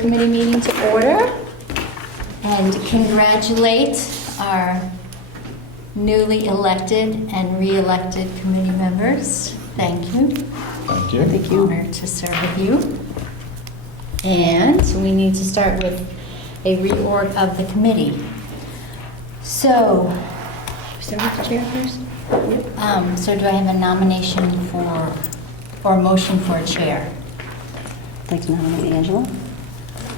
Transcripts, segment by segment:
Committee meeting to order and congratulate our newly elected and re-elected committee members. Thank you. Thank you. Thank you. Honor to serve with you. And we need to start with a reorg of the committee. So, start with the chair first? So do I have a nomination for, or a motion for a chair? I'd like to nominate Angela. Do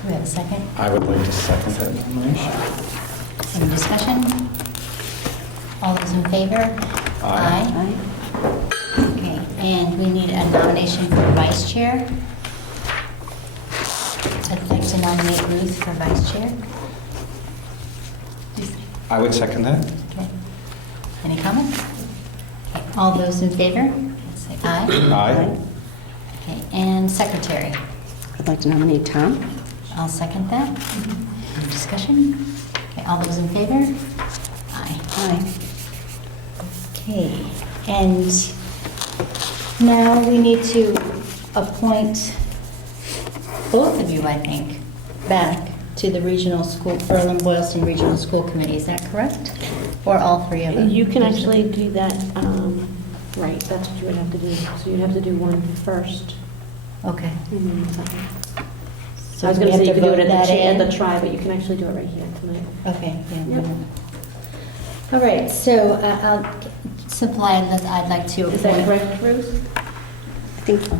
we have a second? I would like to second that nomination. Any discussion? All those in favor? Aye. Aye. Okay, and we need a nomination for vice chair. I'd like to nominate Ruth for vice chair. I would second that. Okay. Any comments? Okay, all those in favor? Say aye. Aye. Okay, and secretary. I'd like to nominate Tom. I'll second that. Any discussion? Okay, all those in favor? Aye. Aye. Okay, and now we need to appoint both of you, I think, back to the regional school, Berlin-Boylston Regional School Committee. Is that correct? Or all three of them? You can actually do that, right, that's what you would have to do. So you'd have to do one first, Okay. and then the second. So I was we going to have say you could do vote it that at in? the try, but you can actually do it right here tonight. Okay, yeah. Yep. All right, so I'll supply that I'd like to appoint. Is that correct, Bruce? I think so.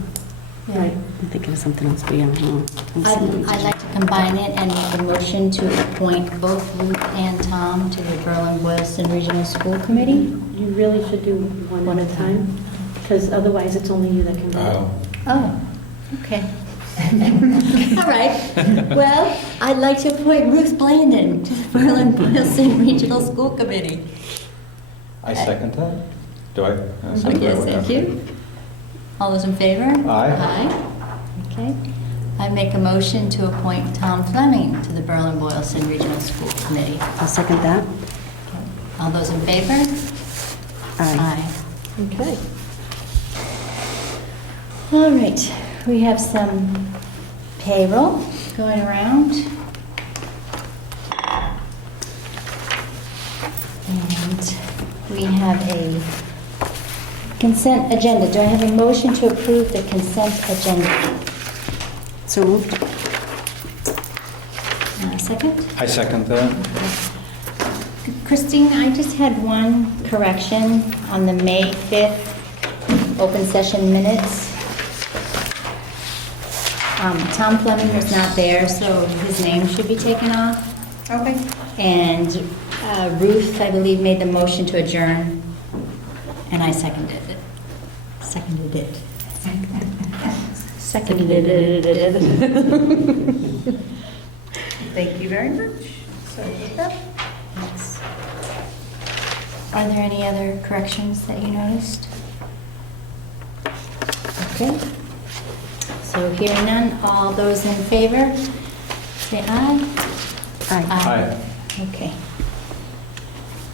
Yeah. Right. I'm thinking of something else, but yeah, no. I'd like to combine it and make a motion to appoint both Ruth and Tom to the Berlin-Boylston Regional School Committee. You really should do one at a time, because otherwise it's only you that can vote. Oh. Oh, okay. All right. Well, I'd like to appoint Ruth Blandon to the Berlin-Boylston Regional School Committee. I second that. Do I? Yes, thank you. All those in favor? Aye. Aye. Okay. I make a motion to appoint Tom Fleming to the Berlin-Boylston Regional School Committee. I'll second that. Okay. All those in favor? Aye. Okay. All right, we have some payroll going around. And we have a consent agenda. Do I have a motion to approve the consent agenda? So moved. Second? I second that. Christine, I just had one correction on the May 5th open session minutes. Tom Fleming was not there, so his name should be taken off. Okay. And Ruth, I believe, made the motion to adjourn, and I seconded it. Seconded it. Thank you very much. Sorry about that. Thanks. Are there any other corrections that you noticed? Okay. So hearing none, all those in favor, say aye. Aye. Okay.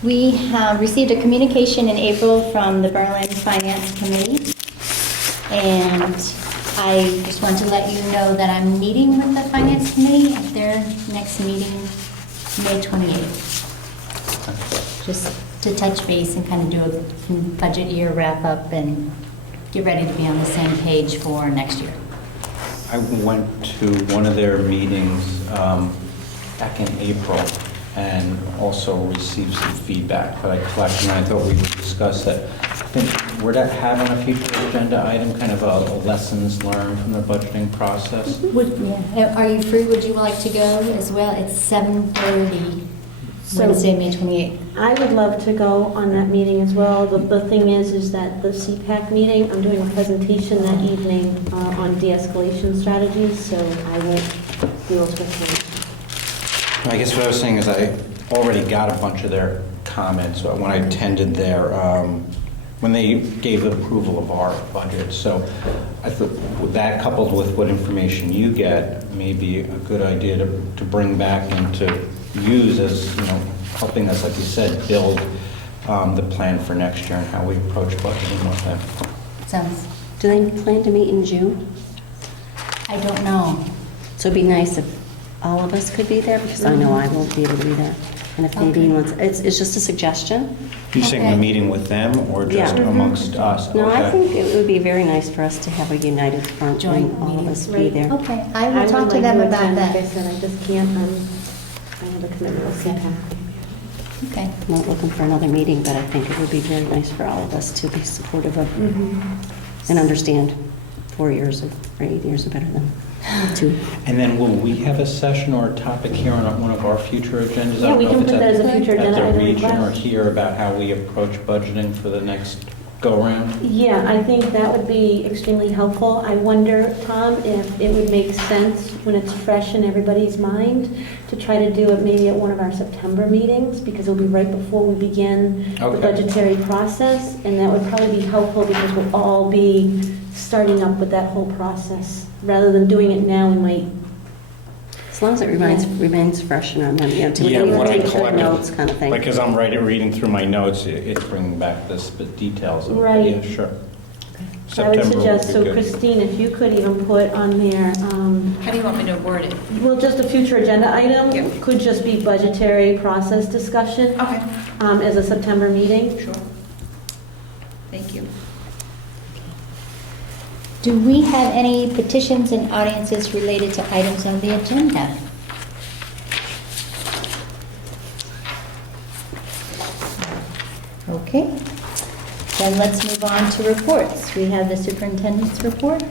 We have received a communication in April from the Berlin Finance Committee, and I just want to let you know that I'm meeting with the Finance Committee at their next meeting, May 28th. Just to touch base and kind of do a budget year wrap-up and get ready to be on the same page for next year. I went to one of their meetings back in April and also received some feedback that I collected, and I thought we would discuss that. I think we're having a future agenda item, kind of a lessons learned from the budgeting process. Are you free? Would you like to go as well? It's 7:30, So- Wednesday, May 28th. I would love to go on that meeting as well. The thing is that the CPAC meeting, I'm doing a presentation that evening on de-escalation strategies, so I won't be able to attend. I guess what I was saying is I already got a bunch of their comments when I attended their, when they gave approval of our budget. So I thought with that coupled with what information you get, may be a good idea to bring back and to use as, helping us, like you said, build the plan for next year and how we approach budgeting with them. Sounds, Do they plan to meet in June? I don't know. So So it'd be nice if all of us could be there, because I know I won't be able to be there. And if Nadine wants, it's just a suggestion. You saying the Okay. meeting with them or just Yeah. amongst us? No, I Okay. think it would be very nice for us to have a united front Joint and all of meeting. us be Right. there. Okay, I I will would talk to like them about attend. that. Like I said, I just can't, I have a commitment with CPAC. Okay. I'm not looking for another meeting, but I think it would be very nice for all of us to be supportive of and understand 4 years or 8 years are better than 2. And then will we have a session or a topic here on one of our future agendas? I Yeah, don't we know can if it's put that as a at- future agenda At item the region or request. here about how we approach budgeting for the next go-around? Yeah, I think that would be extremely helpful. I wonder, Tom, if it would make sense when it's fresh in everybody's mind to try to do it maybe at one of our September meetings, because it'll be right before we begin the Okay. budgetary process, and that would probably be helpful because we'll all be starting up with that whole process. Rather than doing it now, we might. As long as it remains fresh in our memory, to Yeah, what I take good collected, notes kind of thing. like as I'm reading through my notes, it's bringing back the details of it. Right. Yeah, sure. I would September suggest, would so be good. Christine, if you could even put on there, How do you want me to word it? well, just a future agenda item, Yeah. could just be budgetary process discussion Okay, as a September meeting. sure. Thank you. Do we have any petitions and audiences related to items on the agenda? Okay, then let's move on to reports. We have the superintendent's report.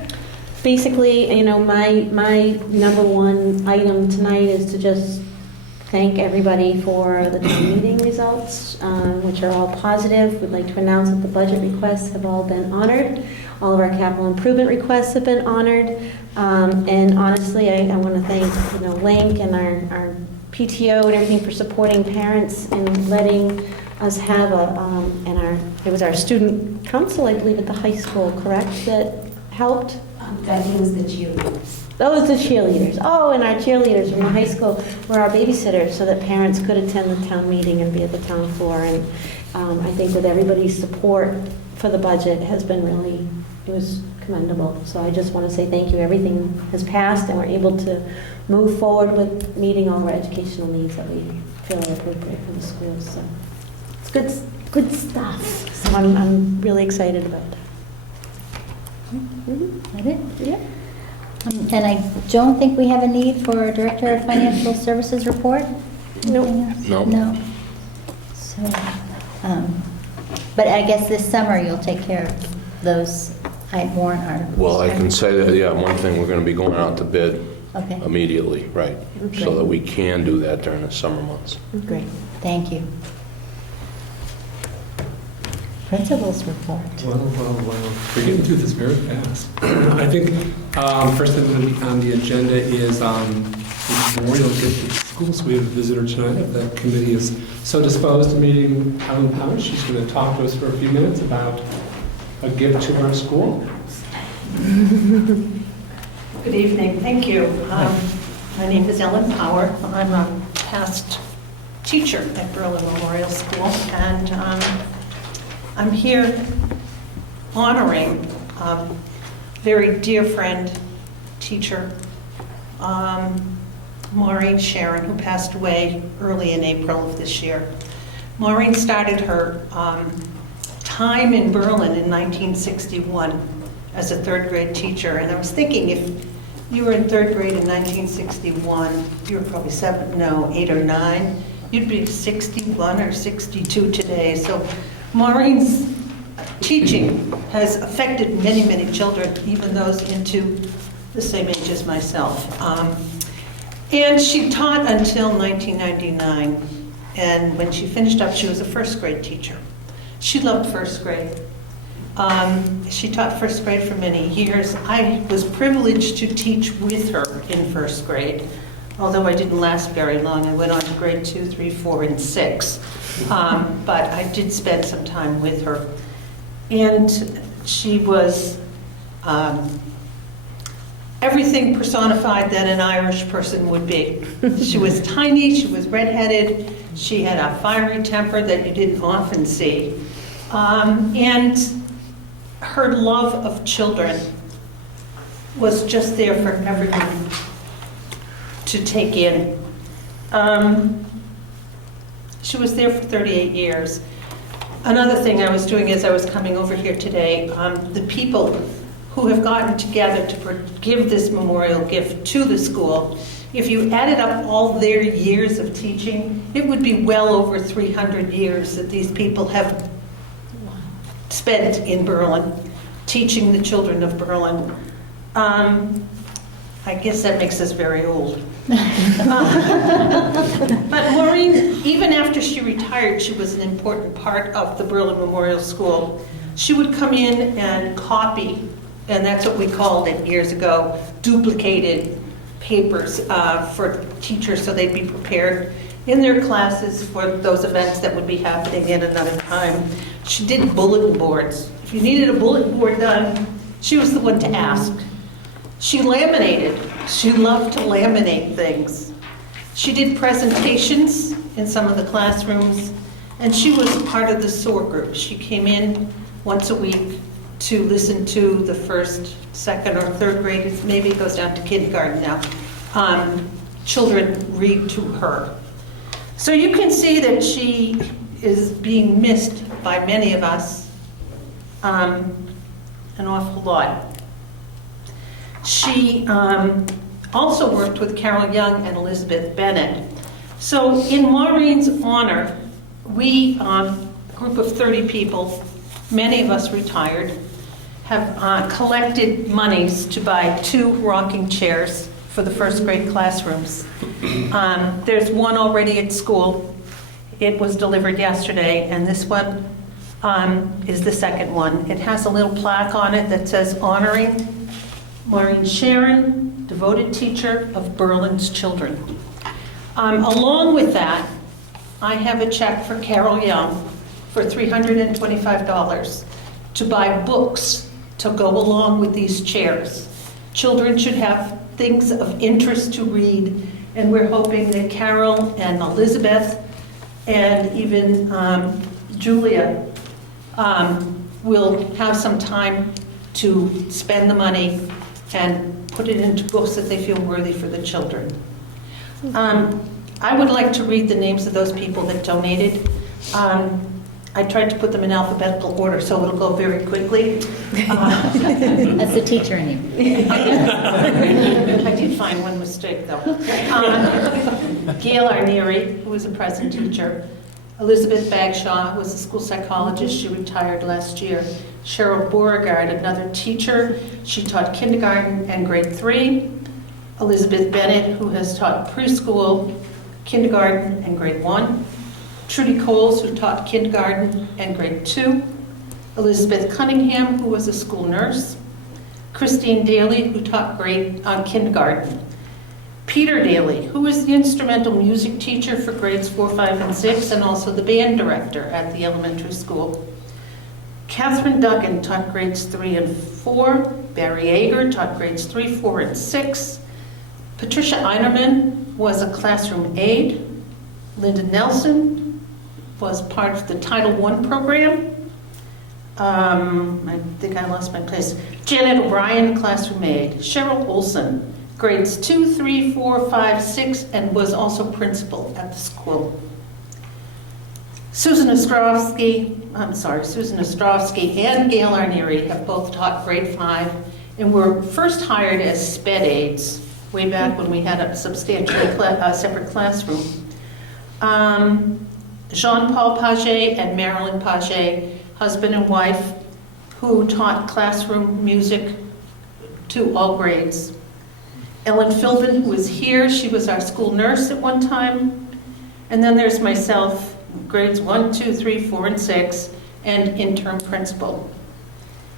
Basically, my number one item tonight is to just thank everybody for the town meeting results, which are all positive. We'd like to announce that the budget requests have all been honored. All of our capital improvement requests have been honored. And honestly, I want to thank, Link and our PTO and everything for supporting parents and letting us have it was our student council, I believe, at the high school, correct, that helped? That was the cheerleaders. Those the cheerleaders. Oh, and our cheerleaders from the high school were our babysitters so that parents could attend the town meeting and be at the town floor. And I think with everybody's support for the budget has been really, it was commendable. So I just want to say thank you. Everything has passed and we're able to move forward with meeting all of our educational needs that we feel are appropriate for the schools. So it's good stuff. So I'm really excited about that. That it? Yeah. And I don't think we have a need for a Director of Financial Services report? Nope. Anything else? Nope. No. So, but I guess this summer you'll take care of those warrant articles. Well, I right? can say that, yeah, one thing, we're going to be going out to bid Okay, immediately, right? So that we can do that during the summer months. great, thank you. Principal's report. Well. We're getting through this very fast. I think first thing on the agenda is Memorial Gift at the School. So we have a visitor tonight. If the committee is so disposed to meeting Ellen Powers, she's going to talk to us for a few minutes about a gift to our school. Good evening, thank you. My name is Ellen Power. I'm a past teacher at Berlin Memorial School, and I'm here honoring a very dear friend, teacher, Maureen Sharon, who passed away early in April of this year. Maureen started her time in Berlin in 1961 as a third grade teacher, and I was thinking if you were in third grade in 1961, you were probably 8 or 9, you'd be 61 or 62 today. So Maureen's teaching has affected many, many children, even those into the same age as myself. And she taught until 1999, and when she finished up, she was a first grade teacher. She loved first grade. She taught first grade for many years. I was privileged to teach with her in first grade, although I didn't last very long. I went on to grade 2, 3, 4, and 6. But I did spend some time with her. And she was everything personified that an Irish person would be. She was tiny, she was redheaded, she had a fiery temper that you didn't often see. And her love of children was just there for everyone. to take in. She was there for 38 years. Another thing I was doing as I was coming over here today, the people who have gotten together to give this memorial gift to the school, if you added up all their years of teaching, it would be well over 300 years that these people have spent in Berlin, teaching the children of Berlin. I guess that makes us very old. But Maureen, even after she retired, she was an important part of the Berlin Memorial School. She would come in and copy, and that's what we called it years ago, duplicated papers for teachers so they'd be prepared in their classes for those events that would be happening at another time. She did bulletin boards. If you needed a bulletin board done, she was the one to ask. She laminated. She loved to laminate things. She did presentations in some of the classrooms, and she was part of the SOAR group. She came in once a week to listen to the first, second, or third graders, maybe it goes down to kindergarten now, children read to her. So you can see that she is being missed by many of us an awful lot. She also worked with Carol Young and Elizabeth Bennett. So in Maureen's honor, we, a group of 30 people, many of us retired, have collected monies to buy 2 rocking chairs for the first grade classrooms. There's one already at school. It was delivered yesterday, and this one is the second one. It has a little plaque on it that says, honoring Maureen Sharon, devoted teacher of Berlin's children. Along with that, I have a check for Carol Young for $325 to buy books to go along with these chairs. Children should have things of interest to read, and we're hoping that Carol and Elizabeth and even Julia will have some time to spend the money and put it into books that they feel worthy for the children. I would like to read the names of those people that donated. I tried to put them in alphabetical order, so it'll go very quickly. That's the teacher in you. I did find one mistake, though. Gail Arnieri, who was a present teacher. Elizabeth Bagshaw was a school psychologist. She retired last year. Cheryl Beauregard, another teacher. She taught kindergarten and grade 3. Elizabeth Bennett, who has taught preschool, kindergarten, and grade 1. Trudy Coles, who taught kindergarten and grade 2. Elizabeth Cunningham, who was a school nurse. Christine Daly, who taught kindergarten. Peter Daly, who was the instrumental music teacher for grades 4, 5, and 6, and also the band director at the elementary school. Catherine Duggan taught grades 3 and 4. Barry Yeager taught grades 3, 4, and 6. Patricia Einerman was a classroom aide. Linda Nelson was part of the Title I program. I think I lost my place. Janet O'Brien, classroom aide. Cheryl Olson, grades 2, 3, 4, 5, 6, and was also principal at the school. Susan Ostrowski and Gail Arnieri have both taught grade 5 and were first hired as sped aides way back when we had a substantially separate classroom. Jean-Paul Paget and Marilyn Paget, husband and wife, who taught classroom music to all grades. Ellen Philbin, who is here, she was our school nurse at one time. And then there's myself, grades 1, 2, 3, 4, and 6, and interim principal.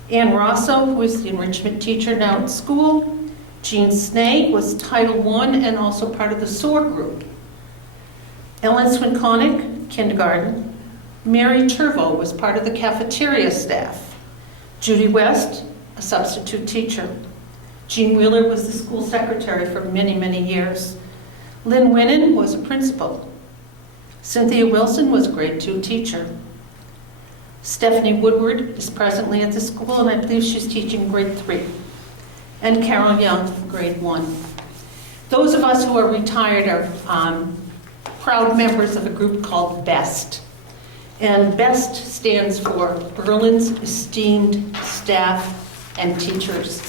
Ann Rosso, who is the enrichment teacher now at school. Jean Snee was Title I and also part of the SOAR group. Ellen Swinconik, kindergarten. Mary Turvo was part of the cafeteria staff. Judy West, a substitute teacher. Jean Wheeler was the school secretary for many, many years. Lynn Winnan was a principal. Cynthia Wilson was a grade 2 teacher. Stephanie Woodward is presently at the school, and I believe she's teaching grade 3. And Carol Young, grade 1. Those of us who are retired are proud members of a group called BEST. And BEST stands for Berlin's Esteemed Staff and Teachers.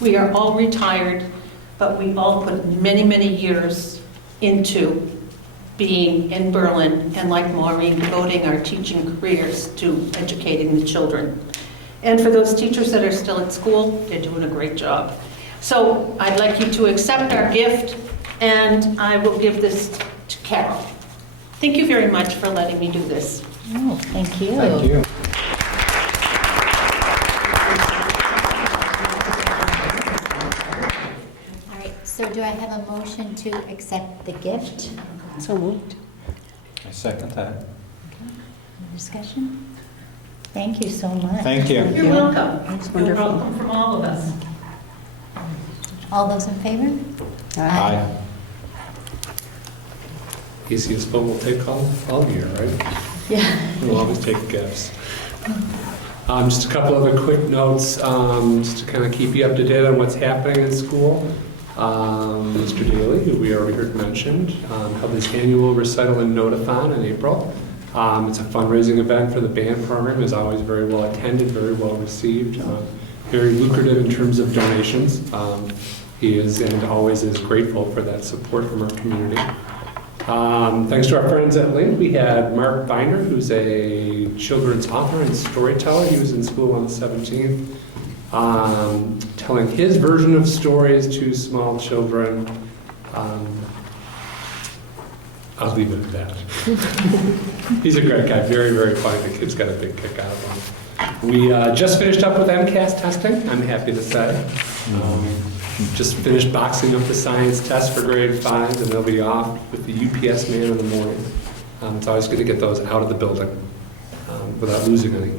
We are all retired, but we all put many, many years into being in Berlin, and like Maureen, devoting our teaching careers to educating the children. And for those teachers that are still at school, they're doing a great job. So I'd like you to accept our gift, and I will give this to Carol. Thank you very much for letting me do this. Oh, thank you. Thank you. All right, so do I have a motion to accept the gift? So moved. I second that. Any discussion? Thank you so much. Thank you. You're welcome. That's You're wonderful. welcome from all of us. All those in favor? Aye. Easiest vote will take all year, right? Yeah. We'll always take gifts. Just a couple other quick notes, just to kind of keep you up to date on what's happening in school. Mr. Daly, who we already heard mentioned, held his annual recital and notathon in April. It's a fundraising event for the band program. Is always very well attended, very well received, very lucrative in terms of donations. He is and always is grateful for that support from our community. Thanks to our friends at Link, we had Mark Binder, who's a children's author and storyteller. He was in school on the 17th, telling his version of stories to small children. I'll leave it at that. He's a great guy, very, very funny. The kids got a big kick out of him. We just finished up with MCAS testing, I'm happy to say. Just finished boxing up the science test for grade 5s, and they'll be off with the UPS man in the morning. It's always good to get those out of the building without losing any.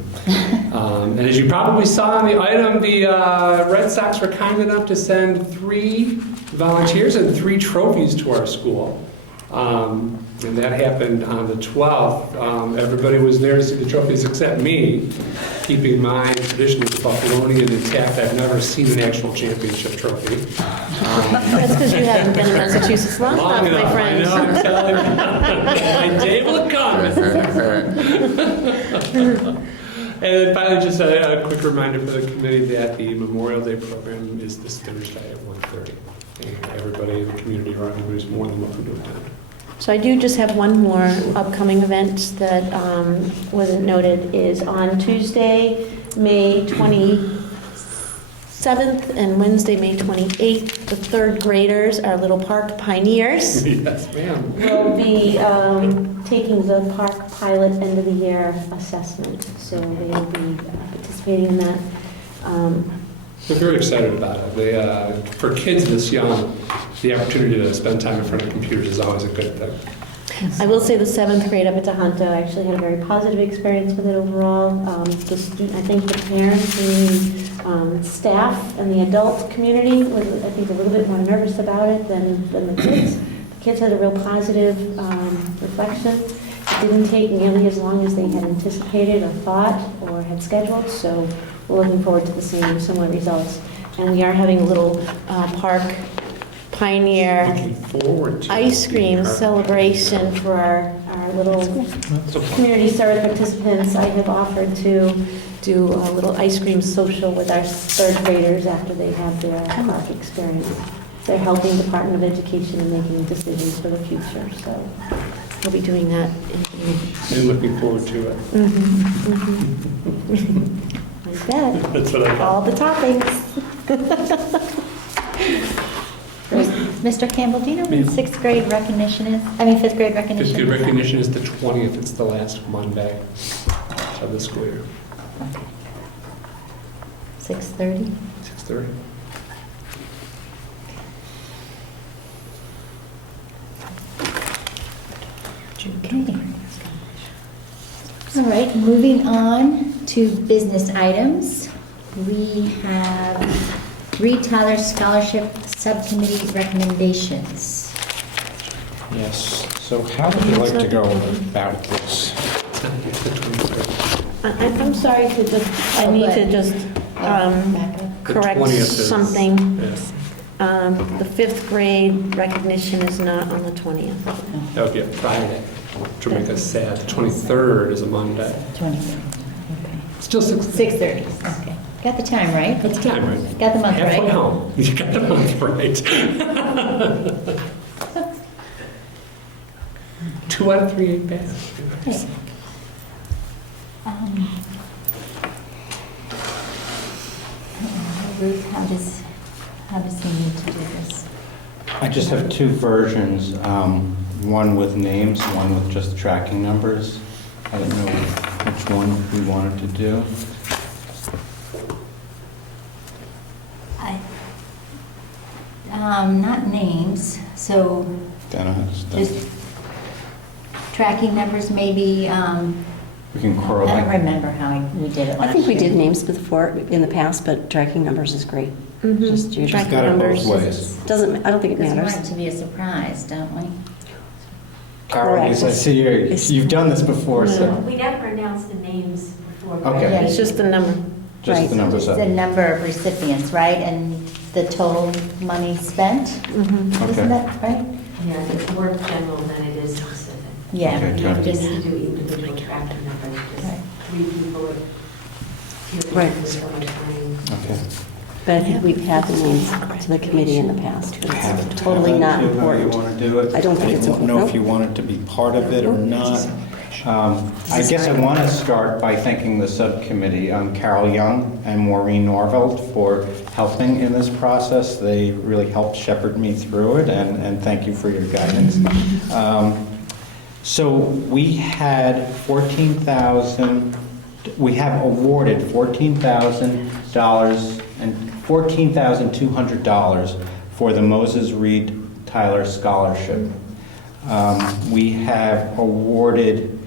And as you probably saw on the item, the Red Sox were kind enough to send 3 volunteers and 3 trophies to our school. And that happened on the 12th. Everybody was there to see the trophies except me, keeping my tradition as a Buffalonian intact. I've never seen an actual championship trophy. That's because you haven't been in Massachusetts long enough, my friend. I know, I'm telling you. My day will come. And then finally, just a quick reminder for the committee that the Memorial Day program is this Thursday at 1:30. And everybody in the community around here is more than welcome to attend. So I do just have one more upcoming event that wasn't noted, is on Tuesday, May 27th and Wednesday, May 28th, the 3rd graders, our little park pioneers, Yes, ma'am. will be taking the park pilot end of the year assessment. So they will be participating in that. We're very excited about it. For kids this young, the opportunity to spend time in front of computers is always a good thing. I will say the 7th grade up at Tohoto actually had a very positive experience with it overall. The student, I think the parents and staff and the adult community was, I think, a little bit more nervous about it than the kids. The kids had a real positive reflection. It didn't take nearly as long as they had anticipated or thought or had scheduled, so we're looking forward to the same similar results. And we are having a little park pioneer Looking forward to ice cream it. celebration for our little community service participants. I have offered to do a little ice cream social with our 3rd graders after they have their park experience. They're helping Department of Education in making decisions for the future, so we'll be doing that in June. And looking forward to it. Like that. That's what I got. All the toppings. Mr. Campbell, do you know when 6th grade recognition is? I mean, 5th grade recognition? Fifth grade is? recognition is the 20th. It's the last Monday of the school year. 6:30? 6:30. Okay. All right, moving on to business items. We have 3 Tyler Scholarship Subcommittee recommendations. Yes, so how would you like to go about this? It's the 23rd. I'm sorry to just, I need to just Back up. The correct 20th is- something. Yes. The fifth grade recognition is not on the 20th. That would be a Friday, which would make us sad. The 23rd is a Monday. 23rd, okay. Still 6. 6:30, okay. Got the time right? That's time, right? Got the month Halfway right? home. You got the month right. 2 out of 3 ain't bad. Okay. Ruth, how does he need to do this? I just have two versions, one with names, one with just tracking numbers. I don't know which one we wanted to do. Not names, so just tracking numbers, maybe, We can I correlate. don't remember how we did it last year. I think we did names before in the past, but tracking numbers is great. Mhm. Just usually. Tracking Got it both numbers. ways. Doesn't, I don't think it Because we matters. want it to be a surprise, don't we? Carol, I see you've done this before, so We never announced the names before. Okay. Yeah, It's just the number. just the numbers It's up. the number of recipients, right? And the total money spent? Mhm. Okay. Isn't that right? Yeah, it's more general than it is specific. Yeah. Okay, You good. don't Just- need to do individual tracking numbers, Right. just 3 people at Right. so much time. Okay. But I think we've had the names to the committee in the past, but Have it's it. totally not How you important. want to do it. I don't think it's didn't know if important. you wanted to be part of it or not. I guess I want to start by thanking the subcommittee, Carol Young and Maureen Norveld, for helping in this process. They really helped shepherd me through it, and thank you for your guidance. So we had 14,000, we have awarded $14,000 and $14,200 for the Moses Reed Tyler Scholarship. We have awarded,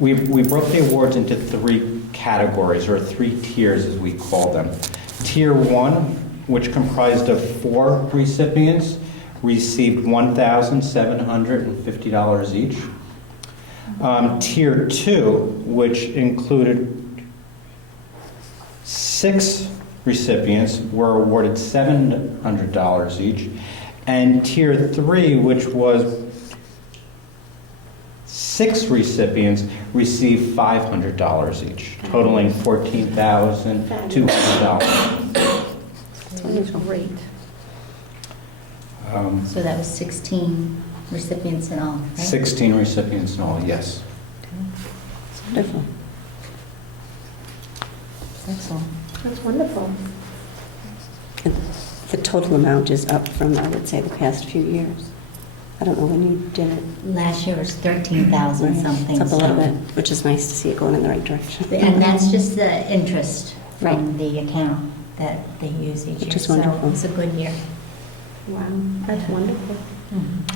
we broke the awards into 3 categories, or 3 tiers as we call them. Tier 1, which comprised of 4 recipients, received $1,750 each. Tier 2, which included 6 recipients, were awarded $700 each. And Tier 3, which was 6 recipients, received $500 each, totaling $14,200. That's great. So that was 16 recipients in all, right? 16 recipients in all, yes. It's wonderful. Excellent. That's wonderful. And the total amount is up from, I would say, the past few years. I don't know when you did it. Last year was 13,000 something. It's up a little so- bit, which is nice to see it going in the right direction. And that's just the interest from Right. the account that they use each year. Which is wonderful. So it's a good year. Wow, that's wonderful.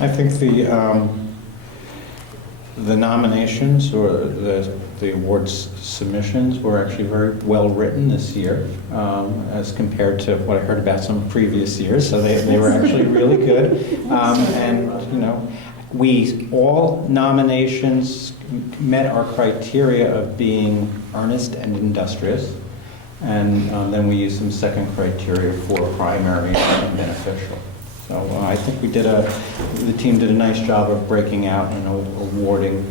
I think the nominations or the awards submissions were actually very well written this year, as compared to what I heard about some previous years. So they were actually really good. And, you know, all nominations met our criteria of being earnest and industrious. And then we used some second criteria for primary and beneficial. So I think the team did a nice job of breaking out and awarding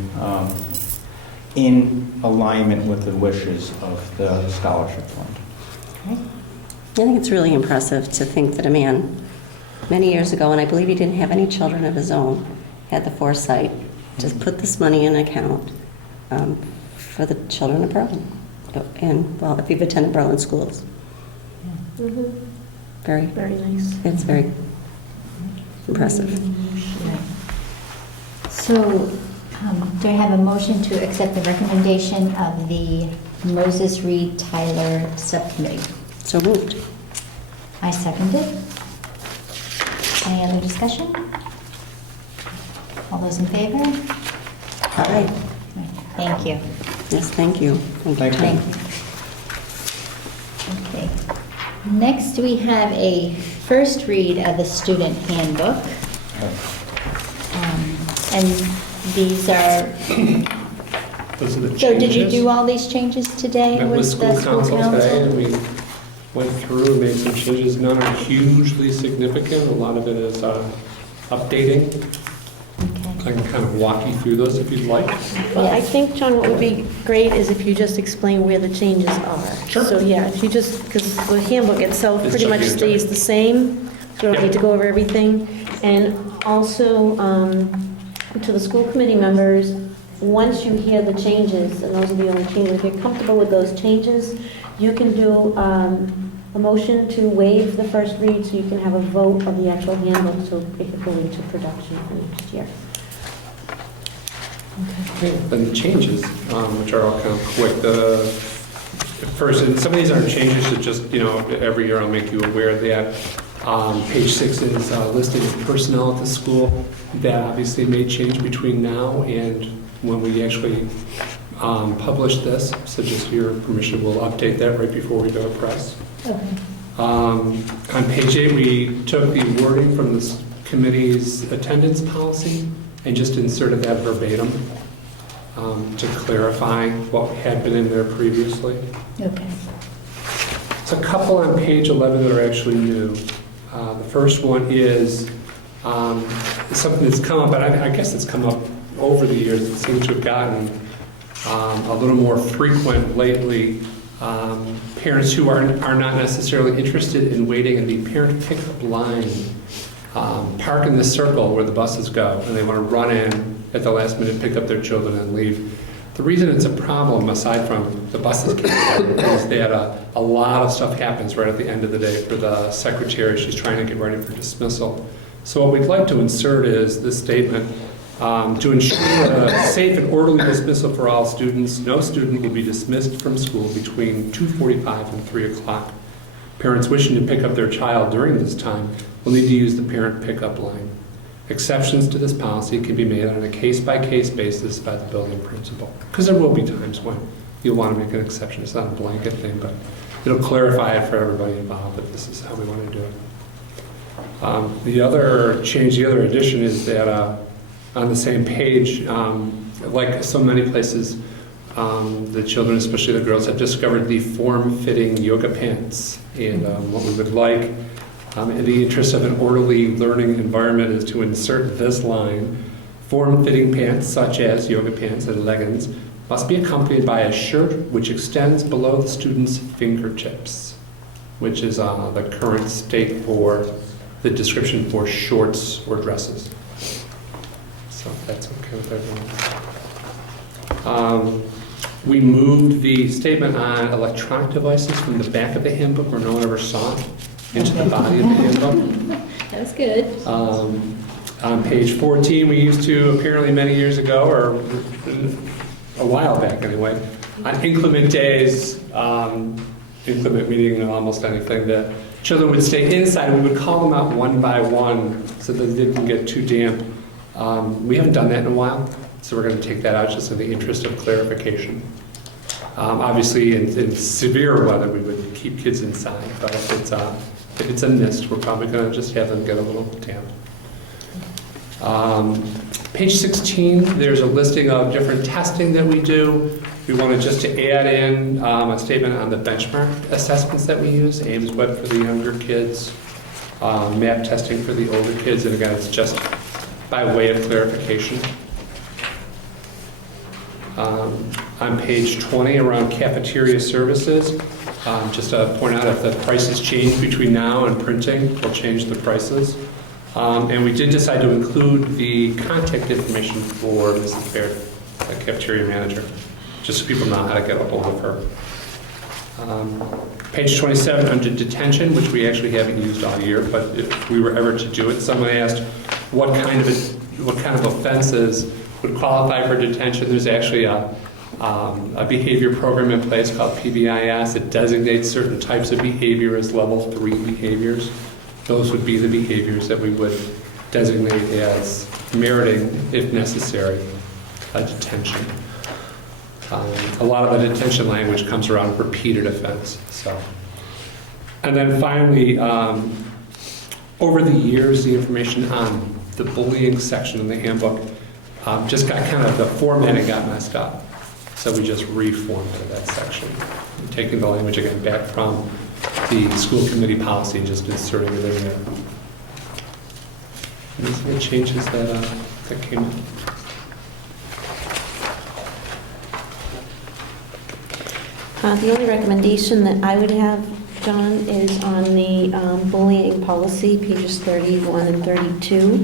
in alignment with the wishes of the scholarship fund. I think it's really impressive to think that a man, many years ago, and I believe he didn't have any children of his own, had the foresight to put this money in an account for the children of Berlin. And, well, if you've attended Berlin schools, Mhm. very, Very nice. it's very impressive. So do I have a motion to accept the recommendation of the Moses Reed Tyler Subcommittee? So moved. I second it. Any other discussion? All those in favor? Aye. Thank you. Yes, thank you. Thank you. Thank you. Okay. Next, we have a first read of the student handbook. And these are, Those are the changes. so did you do all these changes today Met with with the school council today, and we went through and made some changes. None are hugely significant. A lot of it is updating. Okay. I can kind of walk you through those if you'd like. Well, I think, John, what would be great is if you just explain where the changes are. Sure. So, yeah, if you just, because the handbook itself It's pretty up much here, stays the same, so we don't need to go over everything. And also, to the school committee members, once you hear the changes, and those are the only changes, if you're comfortable with those changes, you can do a motion to waive the first read so you can have a vote of the actual handbook so it can go into production for next year. Then the changes, which are all kind of quick. The first, and some of these aren't changes, it's just, every year I'll make you aware that page 6 is listing of personnel at the school. That obviously may change between now and when we actually publish this. So just your permission, we'll update that right before we go to press. Okay. On page 8, we took the wording from this committee's attendance policy and just inserted that verbatim to clarify what had been in there previously. Okay. There's a couple on page 11 that are actually new. The first one is something that's come up, but I guess it's come up over the years. It seems to have gotten a little more frequent lately. Parents who are not necessarily interested in waiting in the parent pickup line park in the circle where the buses go, and they want to run in at the last minute, pick up their children, and leave. The reason it's a problem, aside from the buses can't go, is that a lot of stuff happens right at the end of the day for the secretary. She's trying to get ready for dismissal. So what we'd like to insert is this statement: to ensure a safe and orderly dismissal for all students, no student will be dismissed from school between 2:45 and 3 o'clock. Parents wishing to pick up their child during this time will need to use the parent pickup line. Exceptions to this policy can be made on a case-by-case basis by the building principal, because there will be times when you'll want to make an exception. It's not a blanket thing, but it'll clarify it for everybody involved that this is how we want to do it. The other change, the other addition is that on the same page, like so many places, the children, especially the girls, have discovered the form-fitting yoga pants. And what we would like, in the interest of an orderly learning environment, is to insert this line: form-fitting pants such as yoga pants and leggings must be accompanied by a shirt which extends below the student's fingertips, which is the current state for the description for shorts or dresses. So that's okay with everyone. We moved the statement on electronic devices from the back of the handbook, where no one ever saw it, into the body of the handbook. That's good. On page 14, we used to, apparently many years ago, or a while back anyway, on inclement days, inclement meaning almost anything, that children would stay inside, and we would call them out one by one so that they didn't get too damp. We haven't done that in a while, so we're going to take that out just in the interest of clarification. Obviously, in severe weather, we would keep kids inside, but if it's a mist, we're probably going to just have them get a little damp. Page 16, there's a listing of different testing that we do. We wanted just to add in a statement on the benchmark assessments that we use: Ames Web for the younger kids, MAP testing for the older kids, and again, it's just by way of clarification. On page 20, around cafeteria services, just to point out, if the prices change between now and printing, we'll change the prices. And we did decide to include the contact information for Mrs. Baird, the cafeteria manager, just so people know how to get a hold of her. Page 27, under detention, which we actually haven't used all year, but if we were ever to do it, someone asked what kind of offenses would qualify for detention. There's actually a behavior program in place called PBIS. It designates certain types of behavior as level 3 behaviors. Those would be the behaviors that we would designate as meriting, if necessary, a detention. A lot of the detention language comes around repeated offense. And then finally, over the years, the information on the bullying section in the handbook just got kind of, the formatting got messed up. So we just reformatted that section, taking the language again back from the school committee policy, just inserting it in there. Any other changes that came up? The only recommendation that I would have, John, is on the bullying policy, pages 31 and 32.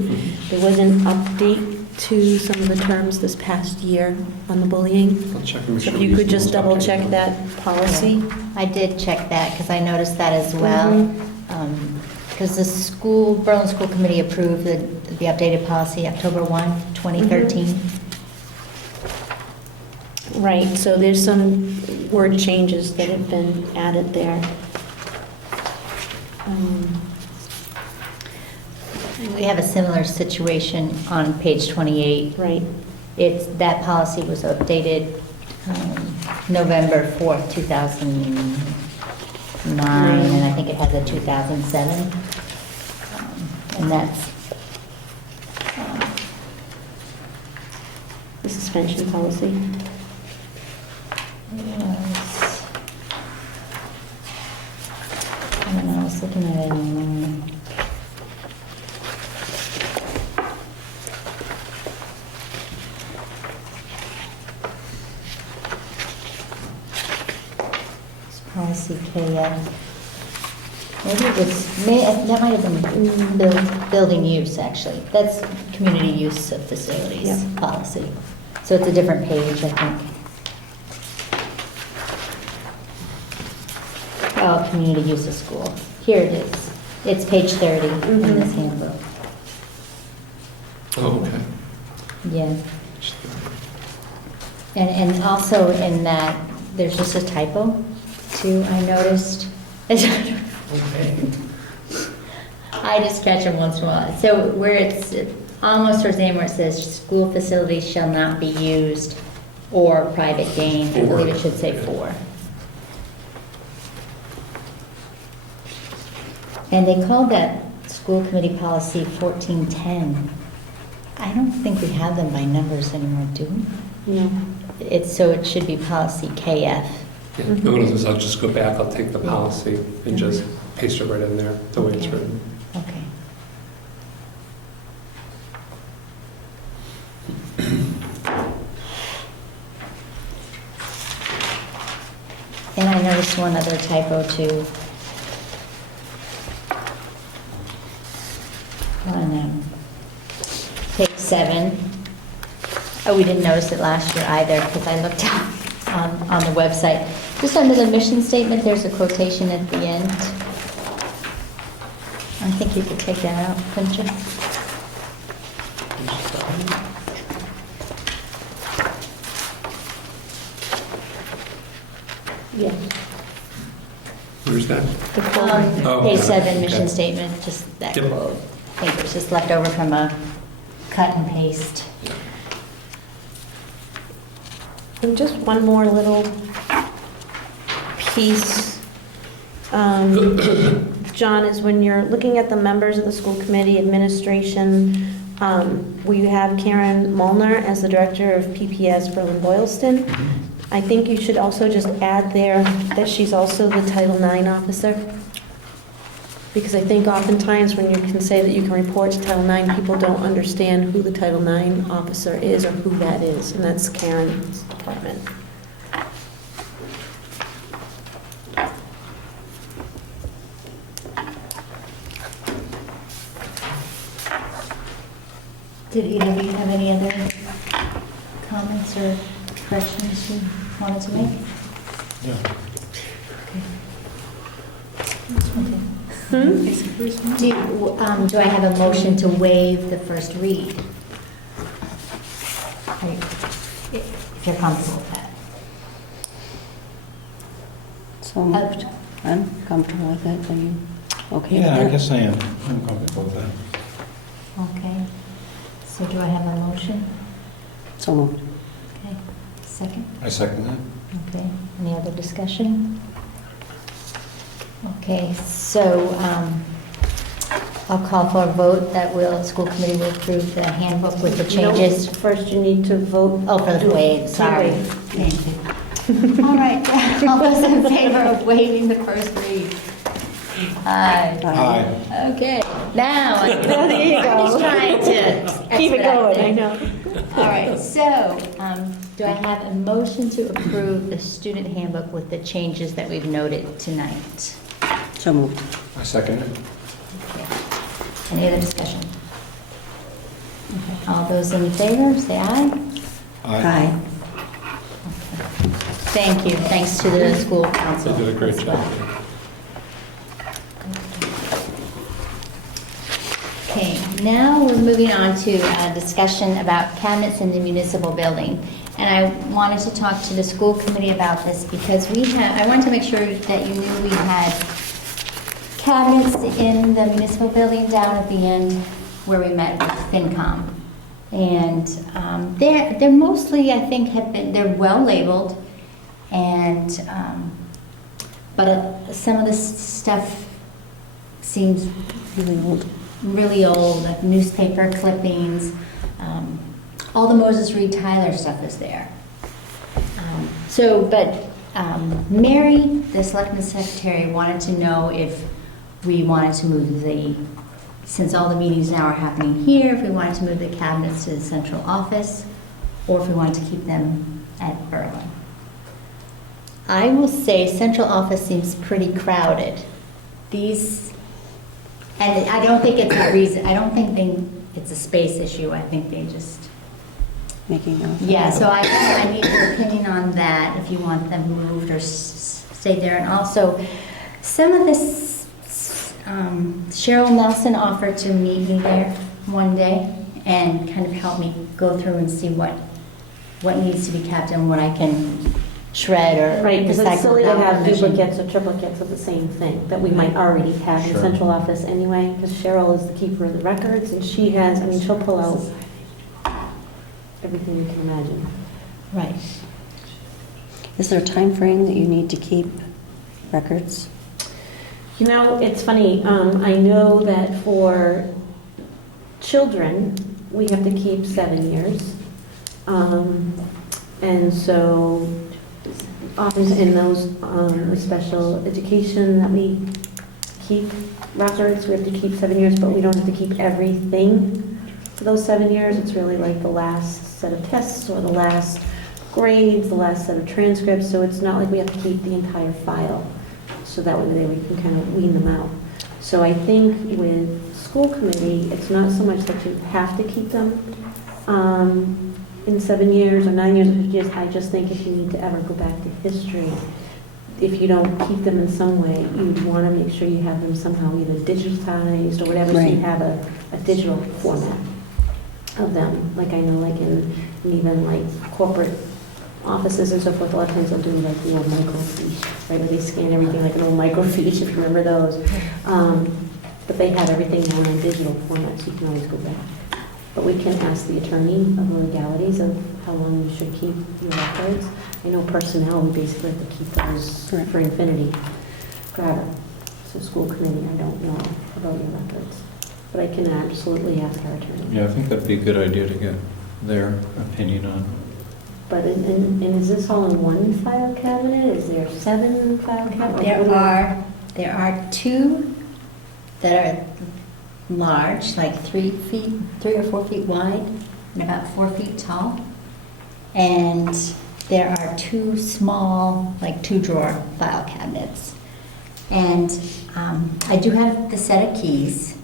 There was an update to some of the terms this past year on the bullying. I'll check and make So sure if we you use could the just most double updated check one. that policy. I did check that because I noticed that as well. Mhm. Because the Berlin School Committee approved the updated policy October 1, 2013. Right, so there's some word changes that have been added there. We have a similar situation on page 28. Right. That policy was updated November 4th, 2009, and I think it has a 2007. And that's, The suspension policy. I don't know, I was looking at it online. It's policy KF. Maybe it was, that might have been building use, actually. That's community use of facilities Yep. policy. So it's a different page, I think. Oh, community use of school. Here it is. It's page 30 in this handbook. Oh, okay. Yeah. And also in that, there's just a typo too, I noticed. Okay. I just catch them once in a while. So where it's almost towards the end where it says, school facilities shall not be used or private gain, I believe it should say for. And they called that school committee policy 1410. I don't think we have them by numbers anymore, do we? No. So it should be policy KF. Yeah, no, what I'll do is I'll just go back, I'll take the policy and just paste it right in there, the way it's Okay. written. Okay. And I noticed one other typo too. On page 7. Oh, we didn't notice it last year either because I looked on the website. Just under the mission statement, there's a quotation at the end. I think you could take that out, couldn't you? Yeah. Where's that? The quote. Oh, Page okay. 7, mission Okay. statement, just that Yep. quote. I think it was just left over from a cut and paste. And just one more little piece, John, is when you're looking at the members of the school committee administration, we have Karen Molnar as the director of PPS Berlin-Boylston. I think you should also just add there that she's also the Title IX officer. Because I think oftentimes when you can say that you can report to Title IX, people don't understand who the Title IX officer is or who that is, and that's Karen's department. Did either of you have any other comments or corrections you wanted to make? Yeah. Do I have a motion to waive the first read? If you're comfortable with that. So moved. I'm comfortable with it. Are you okay with Yeah, that? I guess I am. I'm comfortable with that. Okay. So do I have a motion? So moved. Okay. Second? I second that. Okay. Any other discussion? Okay, so I'll call for a vote that school committee will approve the handbook with the changes. No, first you need to vote. Oh, for the waive, To sorry. waive. All right, all those in favor of waiving the first read, Aye. Aye. Okay, now, There you go. I'm just trying to Keep it going, I expedite know. things. All right, so do I have a motion to approve the student handbook with the changes that we've noted tonight? So moved. I second it. Any other discussion? Okay, all those in favor, say aye. Aye. Thank you, thanks to the school council. They did a great as job. well. Okay, now we're moving on to a discussion about cabinets in the municipal building. And I wanted to talk to the school committee about this because I wanted to make sure that you knew we had cabinets in the municipal building down at the end where we met with FinCom. And they're mostly, I think, they're well labeled, and but some of the stuff seems really old, like newspaper clippings. All the Moses Reed Tyler stuff is there. Mary, the selectman secretary, wanted to know if we wanted to move since all the meetings now are happening here, if we wanted to move the cabinets to the central office, or if we wanted to keep them at Berlin. I will say central office seems pretty crowded. And I don't think it's a reason, I don't think it's a space issue, I think they just, Making those. yeah, so I need your opinion on that, if you want them moved or stay there. And also, some of this, Cheryl Nelson offered to meet me there one day and kind of help me go through and see what needs to be kept and what I can shred or Right, because it's recycle silly to without have permission. duplicates or triplicates of the same thing that we might already have in Sure. central office anyway, because Cheryl is the keeper of the records, and she has, I mean, she'll pull out everything you can imagine. Right. Is there a time frame that you need to keep records? You know, it's funny, I know that for children, we have to keep 7 years. And so often in those with special education that we keep records, we have to keep 7 years, but we don't have to keep everything for those 7 years. It's really like the last set of tests or the last grades, the last set of transcripts, so it's not like we have to keep the entire file. So that way we can kind of wean them out. So I think with school committee, it's not so much that you have to keep them in 7 years or 9 years or 50 years. I just think if you need to ever go back to history, if you don't keep them in some way, you'd want to make sure you have them somehow either digitized or whatever, so you Right. have a digital format of them. Like I know, like in even like corporate offices and so forth, a lot of times they'll do like the old microfiche, right, where they scan everything like an old microfiche, if you remember those. But they have everything now in digital format, so you can always go back. But we can ask the attorney of the legalities of how long you should keep your records. I know personnel, we basically have to keep those Correct. for infinity, forever. So school committee, I don't know about your records. But I can absolutely ask our attorney. Yeah, I think that'd be a good idea to get their opinion on. But, and is this all in one file cabinet? Is there 7 file cabinets? There are 2 that are large, like 3 or 4 feet wide, and about 4 feet tall. And there are 2 small, like 2-drawer file cabinets. And I do have the set of keys,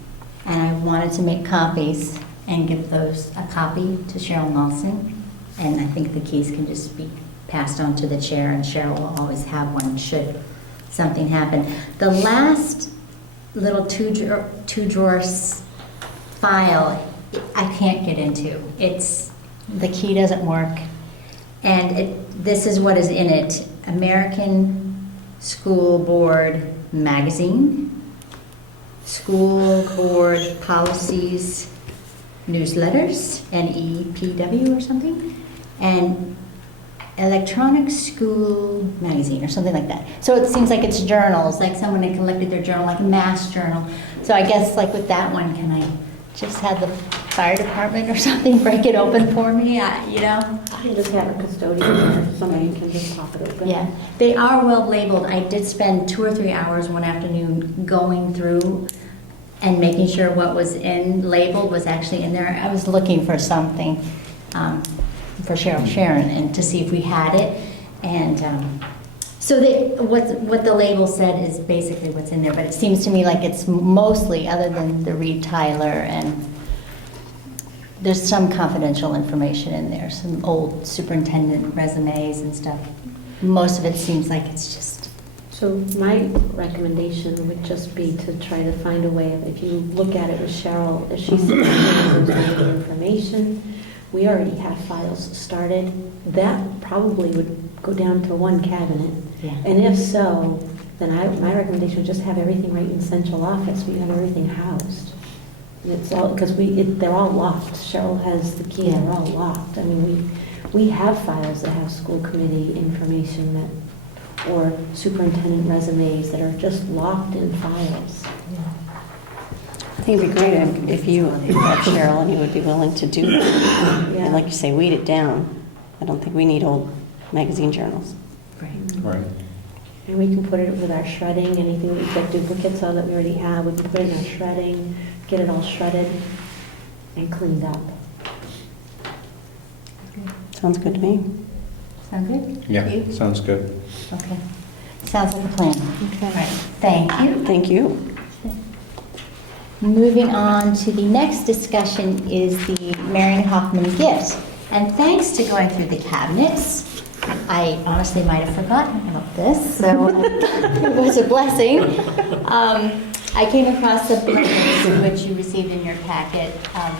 and I wanted to make copies and give those a copy to Cheryl Nelson. And I think the keys can just be passed on to the chair, and Cheryl will always have one should something happen. The last little 2-drawer file, I can't get into. The key doesn't work. And this is what is in it: American School Board Magazine, School Board Policies, Newsletters, NEPW or something, and Electronic School Magazine or something like that. So it seems like it's journals, like someone had collected their journal, like a mass journal. So I guess like with that one, can I just have the fire department or something break it open for me, you know? You can just have a custodian or somebody can just pop it open. Yeah, they are well labeled. I did spend 2 or 3 hours one afternoon going through and making sure what was labeled was actually in there. I was looking for something for Cheryl Sharon and to see if we had it. And so what the label said is basically what's in there, but it seems to me like it's mostly, other than the Reed Tyler, and there's some confidential information in there, some old superintendent resumes and stuff. Most of it seems like it's just, So my recommendation would just be to try to find a way, if you look at it with Cheryl, if she's the information, we already have files started, that probably would go down to one cabinet. yeah. And if so, then my recommendation would just have everything right in central office, we have everything housed. It's all, because they're all locked. Cheryl has the key, Yeah. they're all locked. I mean, we have files that have school committee information that, or superintendent resumes that are just locked in files. I think it'd be great if you had Cheryl and you would be willing to do that. Yeah. And like you say, weed it down. I don't think we need old magazine journals. Right. And we can put it with our shredding, anything that we've got duplicates of that we already have, we can put it in our shredding, get it all shredded and cleaned up. Sounds good to me. Sound good? Yeah, You? sounds good. Okay. Sounds like a plan. Okay. Right, thank you. Thank you. Moving on to the next discussion is the Marion Hoffman gift. And thanks to going through the cabinets, I honestly might have forgotten about this, so it was a blessing. I came across the blankets which you received in your packet of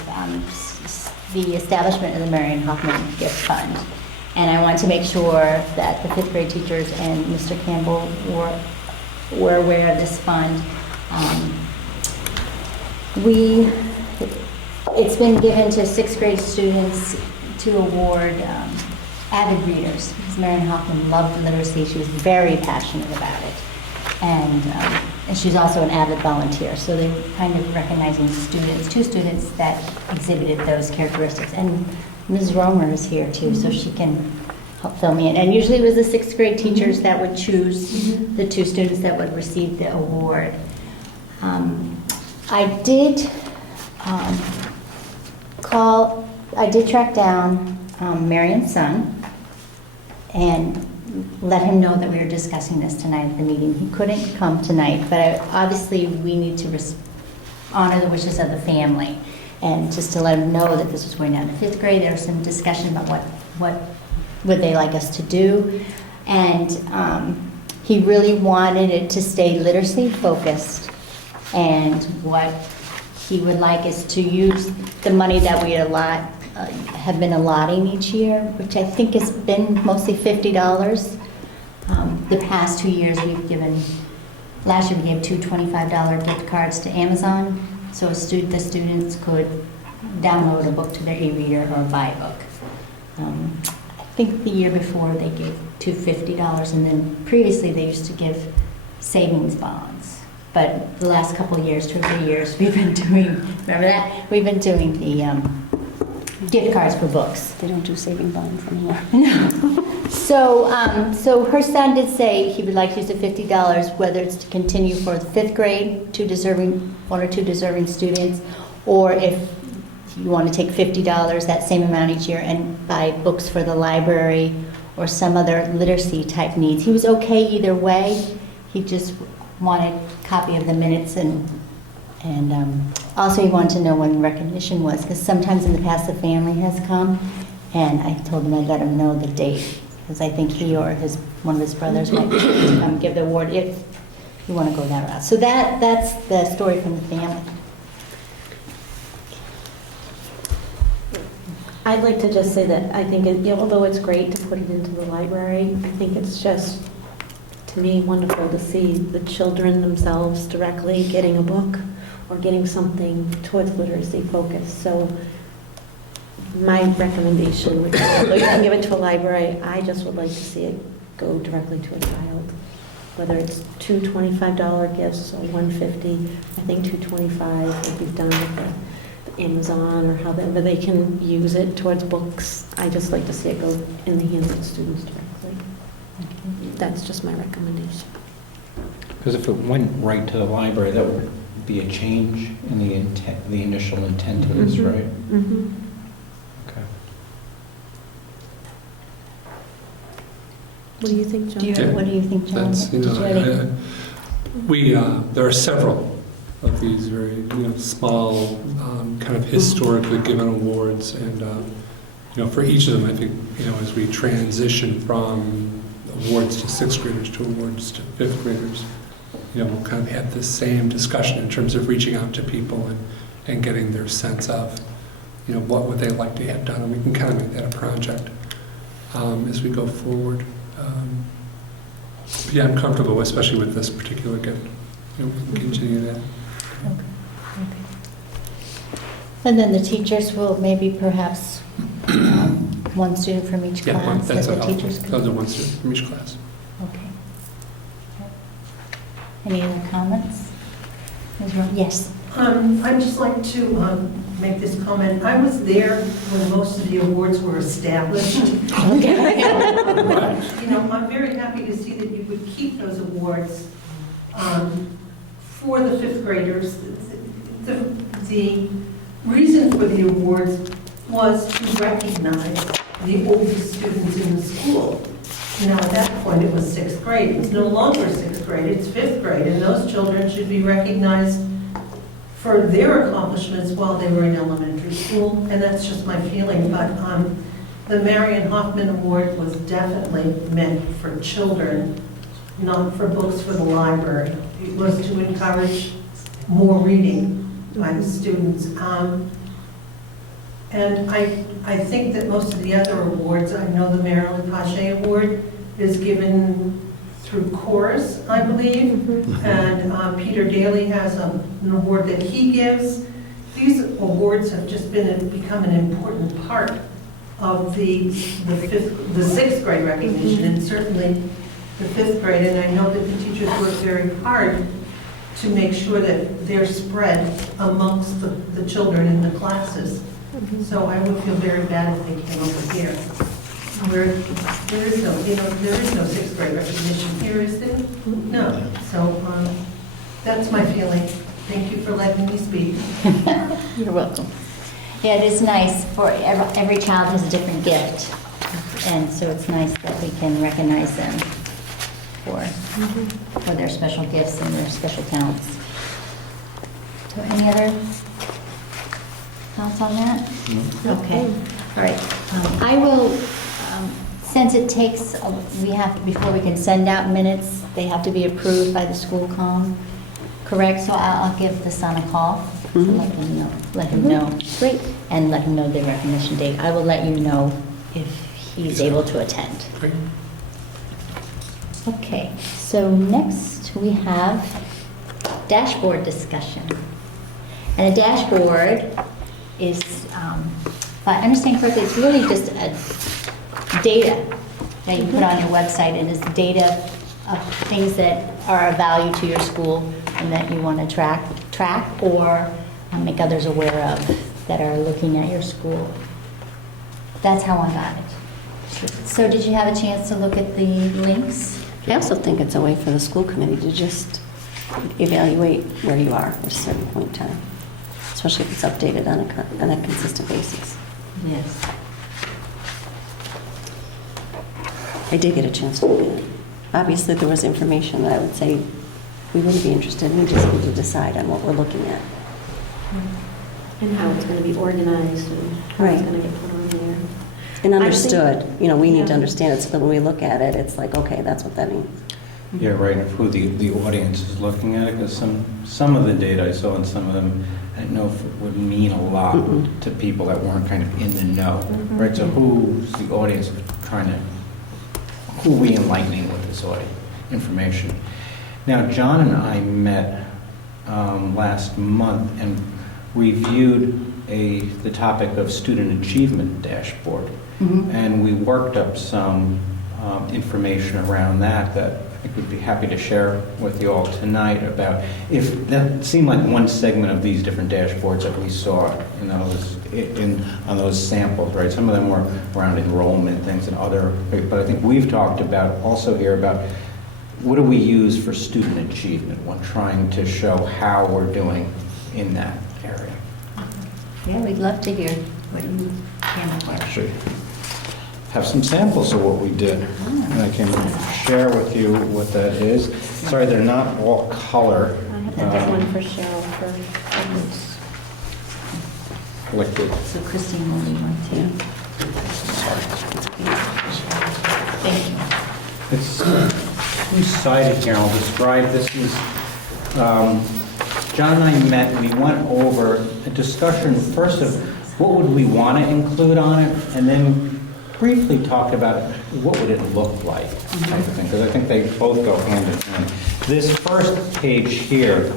the establishment of the Marion Hoffman Gift Fund. And I want to make sure that the fifth grade teachers and Mr. Campbell were aware of this fund. It's been given to sixth grade students to award avid readers, because Marion Hoffman loved literacy. She was very passionate about it. And she's also an avid volunteer, so they're kind of recognizing students, 2 students that exhibited those characteristics. And Ms. Romer is here too, so she can help fill me in. And usually it was the sixth grade teachers that would choose the 2 students that would receive the award. I did track down Marion's son and let him know that we were discussing this tonight at the meeting. He couldn't come tonight, but obviously we need to honor the wishes of the family. And just to let him know that this was going down to 5th grade, there was some discussion about what would they like us to do. And he really wanted it to stay literacy focused. And what he would like is to use the money that we have been allotting each year, which I think has been mostly $50. The past 2 years we've given, last year we gave 2 $25 gift cards to Amazon, so the students could download a book to their e-reader or buy a book. I think the year before they gave 2 $50, and then previously they used to give savings bonds. But the last couple of years, 2 or 3 years, we've been doing, remember that? We've been doing the gift cards for books. They don't do saving bonds anymore. So her son did say he would like to use the $50, whether it's to continue for the 5th grade, 1 or 2 deserving students, or if you want to take $50, that same amount each year, and buy books for the library or some other literacy type needs. He was okay either way. He just wanted a copy of the minutes, and also he wanted to know when recognition was, because sometimes in the past the family has come, and I told him I'd let him know the date, because I think he or one of his brothers might come give the award if you want to go that route. So that's the story from the family. I'd like to just say that I think, although it's great to put it into the library, I think it's just, to me, wonderful to see the children themselves directly getting a book or getting something towards literacy focus. So my recommendation would be, although you can give it to a library, I just would like to see it go directly to a child. Whether it's 2 $25 gifts or $150, I think $225 would be done with the Amazon or however they can use it towards books. I just like to see it go in the hands of students directly. That's just my recommendation. Because if it went right to the library, that would be a change in the intent, the initial intent of this, right? Mm-hmm. Okay. What do you think, John? What do you think, John? That's, you Did you have any- know, there are several of these very, small, kind of historically given awards, and, for each of them, I think, as we transition from awards to sixth graders to awards to fifth graders, we'll kind of have the same discussion in terms of reaching out to people and getting their sense of, what would they like to have done, and we can kind of make that a project as we go forward. Yeah, I'm comfortable, especially with this particular gift. We can continue that. And then the teachers will maybe perhaps one student from each Yeah, class that's that the helpful. teachers could. Those are one student from each class. Okay. Any other comments? Ms. Rowe? Yes. I'd just like to make this comment. I was there when most of the awards were established. I'm very happy to see that you would keep those awards for the fifth graders. The reason for the awards was to recognize the oldest students in the school. At that point, it was sixth grade. It's no longer sixth grade, it's fifth grade, and those children should be recognized for their accomplishments while they were in elementary school, and that's just my feeling. But the Marion Hoffman Award was definitely meant for children, not for books for the library. It was to encourage more reading by the students. And I think that most of the other awards, I know the Marilyn Pache Award is given through Chorus, I believe, and Peter Daly has an award that he gives. These awards have just become an important part of the sixth grade recognition, and certainly the fifth grade, and I know that the teachers work very hard to make sure that they're spread amongst the children in the classes. So I would feel very bad if they came over here, where there is no sixth grade recognition here, is there? No. So that's my feeling. Thank you for letting me speak. You're welcome. Yeah, it is nice for every child has a different gift, and so it's nice that we can recognize them for their special gifts and their special talents. So any other thoughts on that? No. Okay, all right. I will, since it takes, before we can send out minutes, they have to be approved by the school comm, correct? So I'll give the son a call, and let him know. Great. And let him know the recognition date. I will let you know if he's able to attend. Great. Okay, so next we have dashboard discussion. And a dashboard is, if I understand correctly, it's really just a data that you put on your website, and it's data of things that are of value to your school and that you want to track or make others aware of that are looking at your school. That's how I got it. So did you have a chance to look at the links? I also think it's a way for the school committee to just evaluate where you are at a certain point in time, especially if it's updated on a consistent basis. Yes. I did get a chance to look at it. Obviously, there was information that I would say we wouldn't be interested in. We just need to decide on what we're looking at. And how it's going to be organized and how Right. it's going to get put on there. And I think- understood, we need to Yeah. understand it so that when we look at it, it's like, okay, that's what that means. Yeah, right, of who the audience is looking at it, because some of the data I saw and some of them, I didn't know if it would mean a lot to people that weren't kind of in the know, right? So who's the audience who are we enlightening with this information? Now, John and I met last month and reviewed the topic of student achievement dashboard. And we worked up some information around that think we'd be happy to share with you all tonight about, if that seemed like one segment of these different dashboards that we saw on those samples, right? Some of them were around enrollment things and other, but I think we've talked about also here about what do we use for student achievement when trying to show how we're doing in that area. Yeah, we'd love to hear what you came up with. Actually, have some samples of what we did, and I can share with you what that is. Sorry, they're not all color. I have to get one for Cheryl for Liquid. So Christine will need one too. Thank you. It's two-sided here, I'll describe this as, John and I met, and we went over a discussion first of what would we want to include on it, and then briefly talked about what would it look like, type of thing, because I think they both go hand in hand. This first page here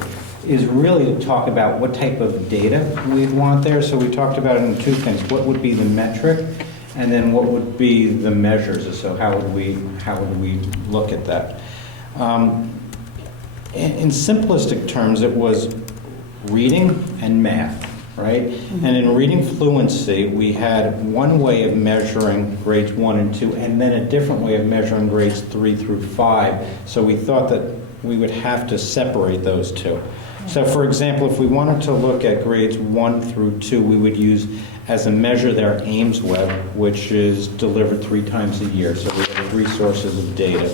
is really to talk about what type of data we'd want there, so we talked about it in two things. What would be the metric, and then what would be the measures, so how would we look at that? In simplistic terms, it was reading and math, right? And in reading fluency, we had one way of measuring grades 1 and 2, and then a different way of measuring grades 3 through 5. So we thought that we would have to separate those two. So for example, if we wanted to look at grades 1 through 2, we would use as a measure their Ames Web, which is delivered 3 times a year. So we have 3 sources of data.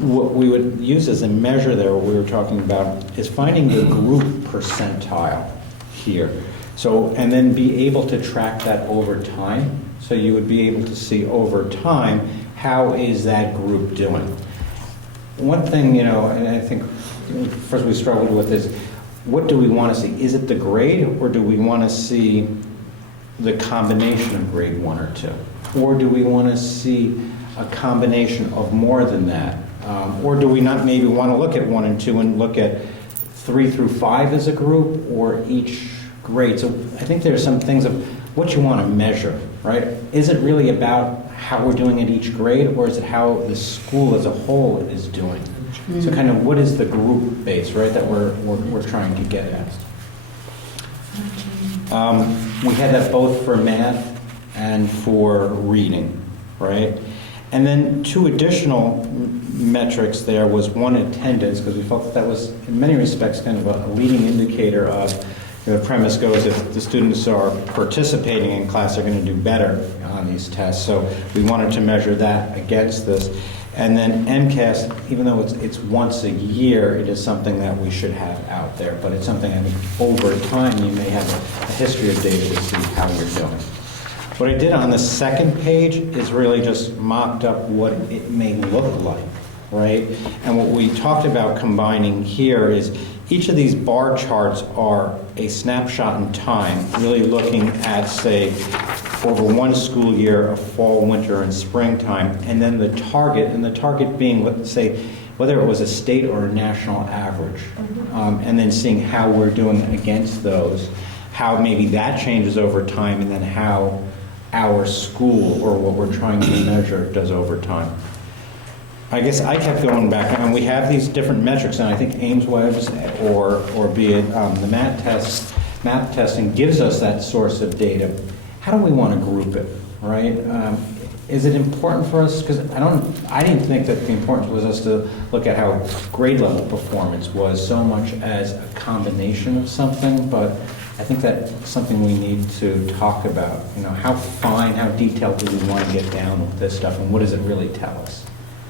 What we would use as a measure there, what we were talking about, is finding the group percentile here. So, and then be able to track that over time. So you would be able to see over time, how is that group doing? One thing, and I think first we struggled with is, what do we want to see? Is it the grade, or do we want to see the combination of grade 1 or 2? Or do we want to see a combination of more than that? Or do we not maybe want to look at 1 and 2 and look at 3 through 5 as a group, or each grade? So I think there's some things of what you want to measure, right? Is it really about how we're doing at each grade, or is it how the school as a whole is doing? So kind of what is the group base, right, that we're trying to get at? We had that both for math and for reading, right? And then 2 additional metrics there was, one, attendance, because we felt that was in many respects kind of a leading indicator of, the premise goes, if the students are participating in class, they're going to do better on these tests. So we wanted to measure that against this. And then MCAS, even though it's once a year, it is something that we should have out there. But it's something, I think, over time, you may have a history of data to see how you're doing. What I did on the second page is really just mocked up what it may look like, right? And what we talked about combining here is each of these bar charts are a snapshot in time, really looking at, say, over one school year of fall, winter, and springtime, and then the target being, let's say, whether it was a state or a national average, and then seeing how we're doing against those, how maybe that changes over time, and then how our school, or what we're trying to measure, does over time. I guess I kept going back, and we have these different metrics, and I think Ames Webs, or be it the math testing gives us that source of data. How do we want to group it, right? Is it important for us? Because I didn't think that the importance was us to look at how grade level performance was so much as a combination of something, but I think that's something we need to talk about. How fine, how detailed do we want to get down with this stuff, and what does it really tell us?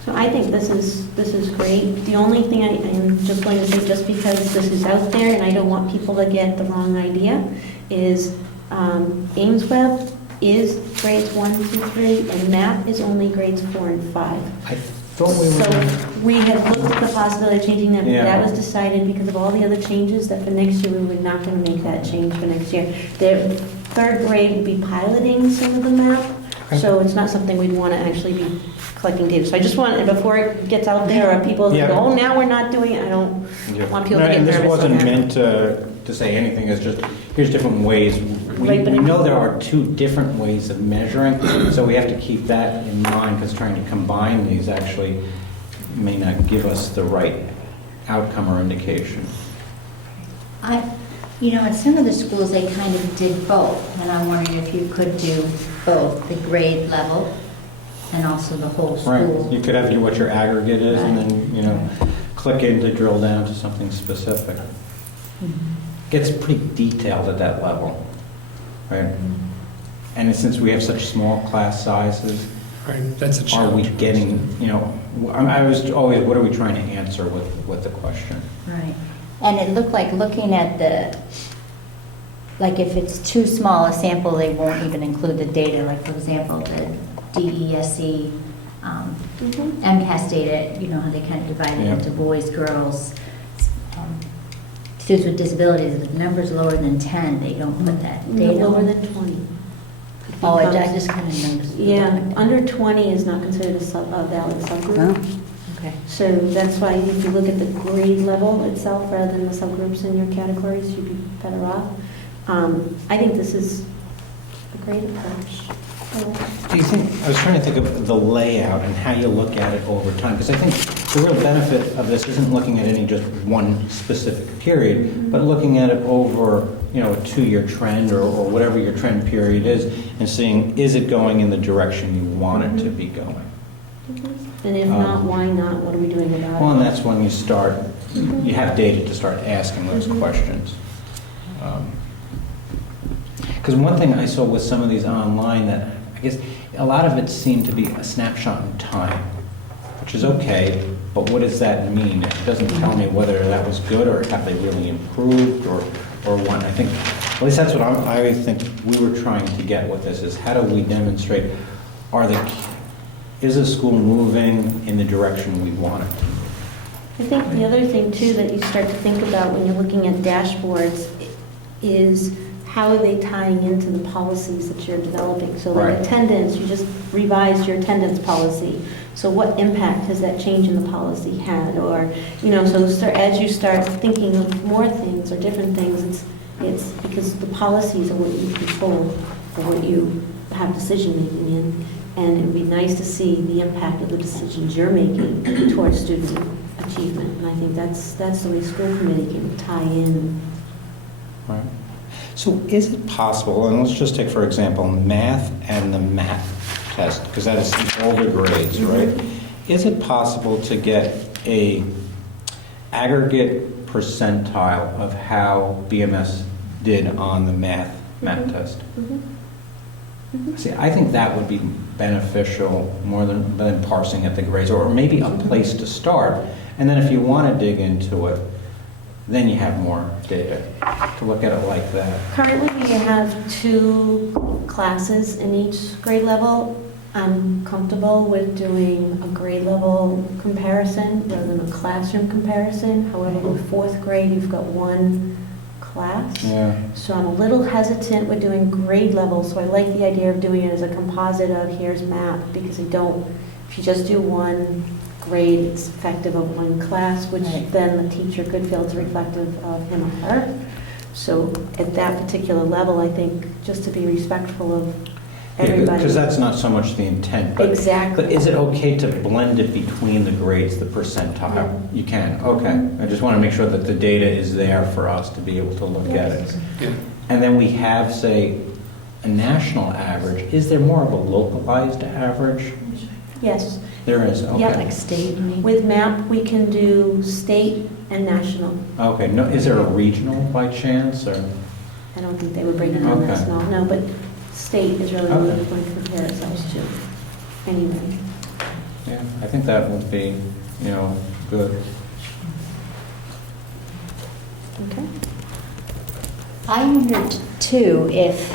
So I think this is great. The only thing I'm just going to say, just because this is out there and I don't want people to get the wrong idea, is Ames Web is grades 1 through 3, and math is only grades 4 and 5. I thought we were... So we had looked at the possibility of changing that, but Yeah. that was decided because of all the other changes, that for next year, we were not going to make that change for next year. The 3rd grade would be piloting some of the math, Okay. so it's not something we'd want to actually be collecting data. So I just want, before it gets out there, or people Yeah. go, oh, now we're not doing it, I don't want people to get And nervous this on wasn't that. meant to say anything, it's just, here's different ways. We Right, but we it- know there are 2 different ways of measuring, so we have to keep that in mind, because trying to combine these actually may not give us the right outcome or indication. At some of the schools, they kind of did both, and I'm wondering if you could do both, the grade level and also the whole Right, school. you could have what your aggregate is, and Right. then, click in to drill down to something specific. Mhm. Gets pretty detailed at that level, right? And since we have such small class sizes, Right, that's a are challenge. we getting, I was always, what are we trying to answer with the question? Right. And it looked like looking at like if it's too small a sample, they won't even include the data. Like, for example, the DESE, MCAS data, how they kind of divide it Yeah. into boys, girls, students with disabilities. If the number's lower than 10, they don't put that No, data. lower than 20. Oh, I just kind of noticed. Yeah, under 20 is not considered a valid subgroup. Okay. So that's why if you look at the grade level itself rather than the subgroups in your categories, you'd be better off. I think this is a great approach. Do you think, I was trying to think of the layout and how you look at it over time, because I think the real benefit of this isn't looking at any just one specific period, but looking at it over, a 2-year trend or whatever your trend period is, and seeing, is it going in the direction you want it to be going? And if not, why not? What are we doing about Well, and it? that's when you have data to start asking those questions. Because one thing I saw with some of these online that, I guess, a lot of it seemed to be a snapshot in time, which is okay, but what does that mean? It doesn't tell me whether that was good or have they really improved or what. I think, at least that's what I think we were trying to get with this, is how do we demonstrate, is the school moving in the direction we want it to? I think the other thing too that you start to think about when you're looking at dashboards is how are they tying into the policies that you're developing? So like Right. attendance, you just revised your attendance policy. So what impact has that change in the policy had? Or, as you start thinking of more things or different things, it's because the policies are what you control or what you have decision-making in. And it would be nice to see the impact of the decisions you're making towards student achievement. And I think that's the way school committee can tie in. Right. So is it possible, and let's just take, for example, math and the math test, because that is all the grades, right? Is it possible to get a aggregate percentile of how BMS did on the math test? See, I think that would be beneficial more than parsing at the grades, or maybe a place to start. And then if you want to dig into it, then you have more data to look at it like that. Currently, we have 2 classes in each grade level. I'm comfortable with doing a grade level comparison rather than a classroom comparison. However, with 4th grade, you've got 1 class. Yeah. So I'm a little hesitant with doing grade level, so I like the idea of doing it as a composite of here's map, because if you just do 1 grade, it's effective of 1 class, which Right. then the teacher could feel is reflective of him or her. So at that particular level, I think, just to be respectful of everybody. Because that's not so much the intent. But, Exactly. But is it okay to blend it between the grades, the percentile? Yeah. You can, okay. I just want to make sure that the data is there for us to be able to look at it. Yeah. And then we have, say, a national average. Is there more of a localized average? Yes. There is, okay. Yeah. Like state, you mean? With MAP, we can do state and national. Okay, no, is there a regional by chance, or? I don't think they would bring it on Okay. national, no, but state is really what Okay. we're going to compare ourselves to. Anyway. Yeah, I think that would be, good. Okay. I wondered too if,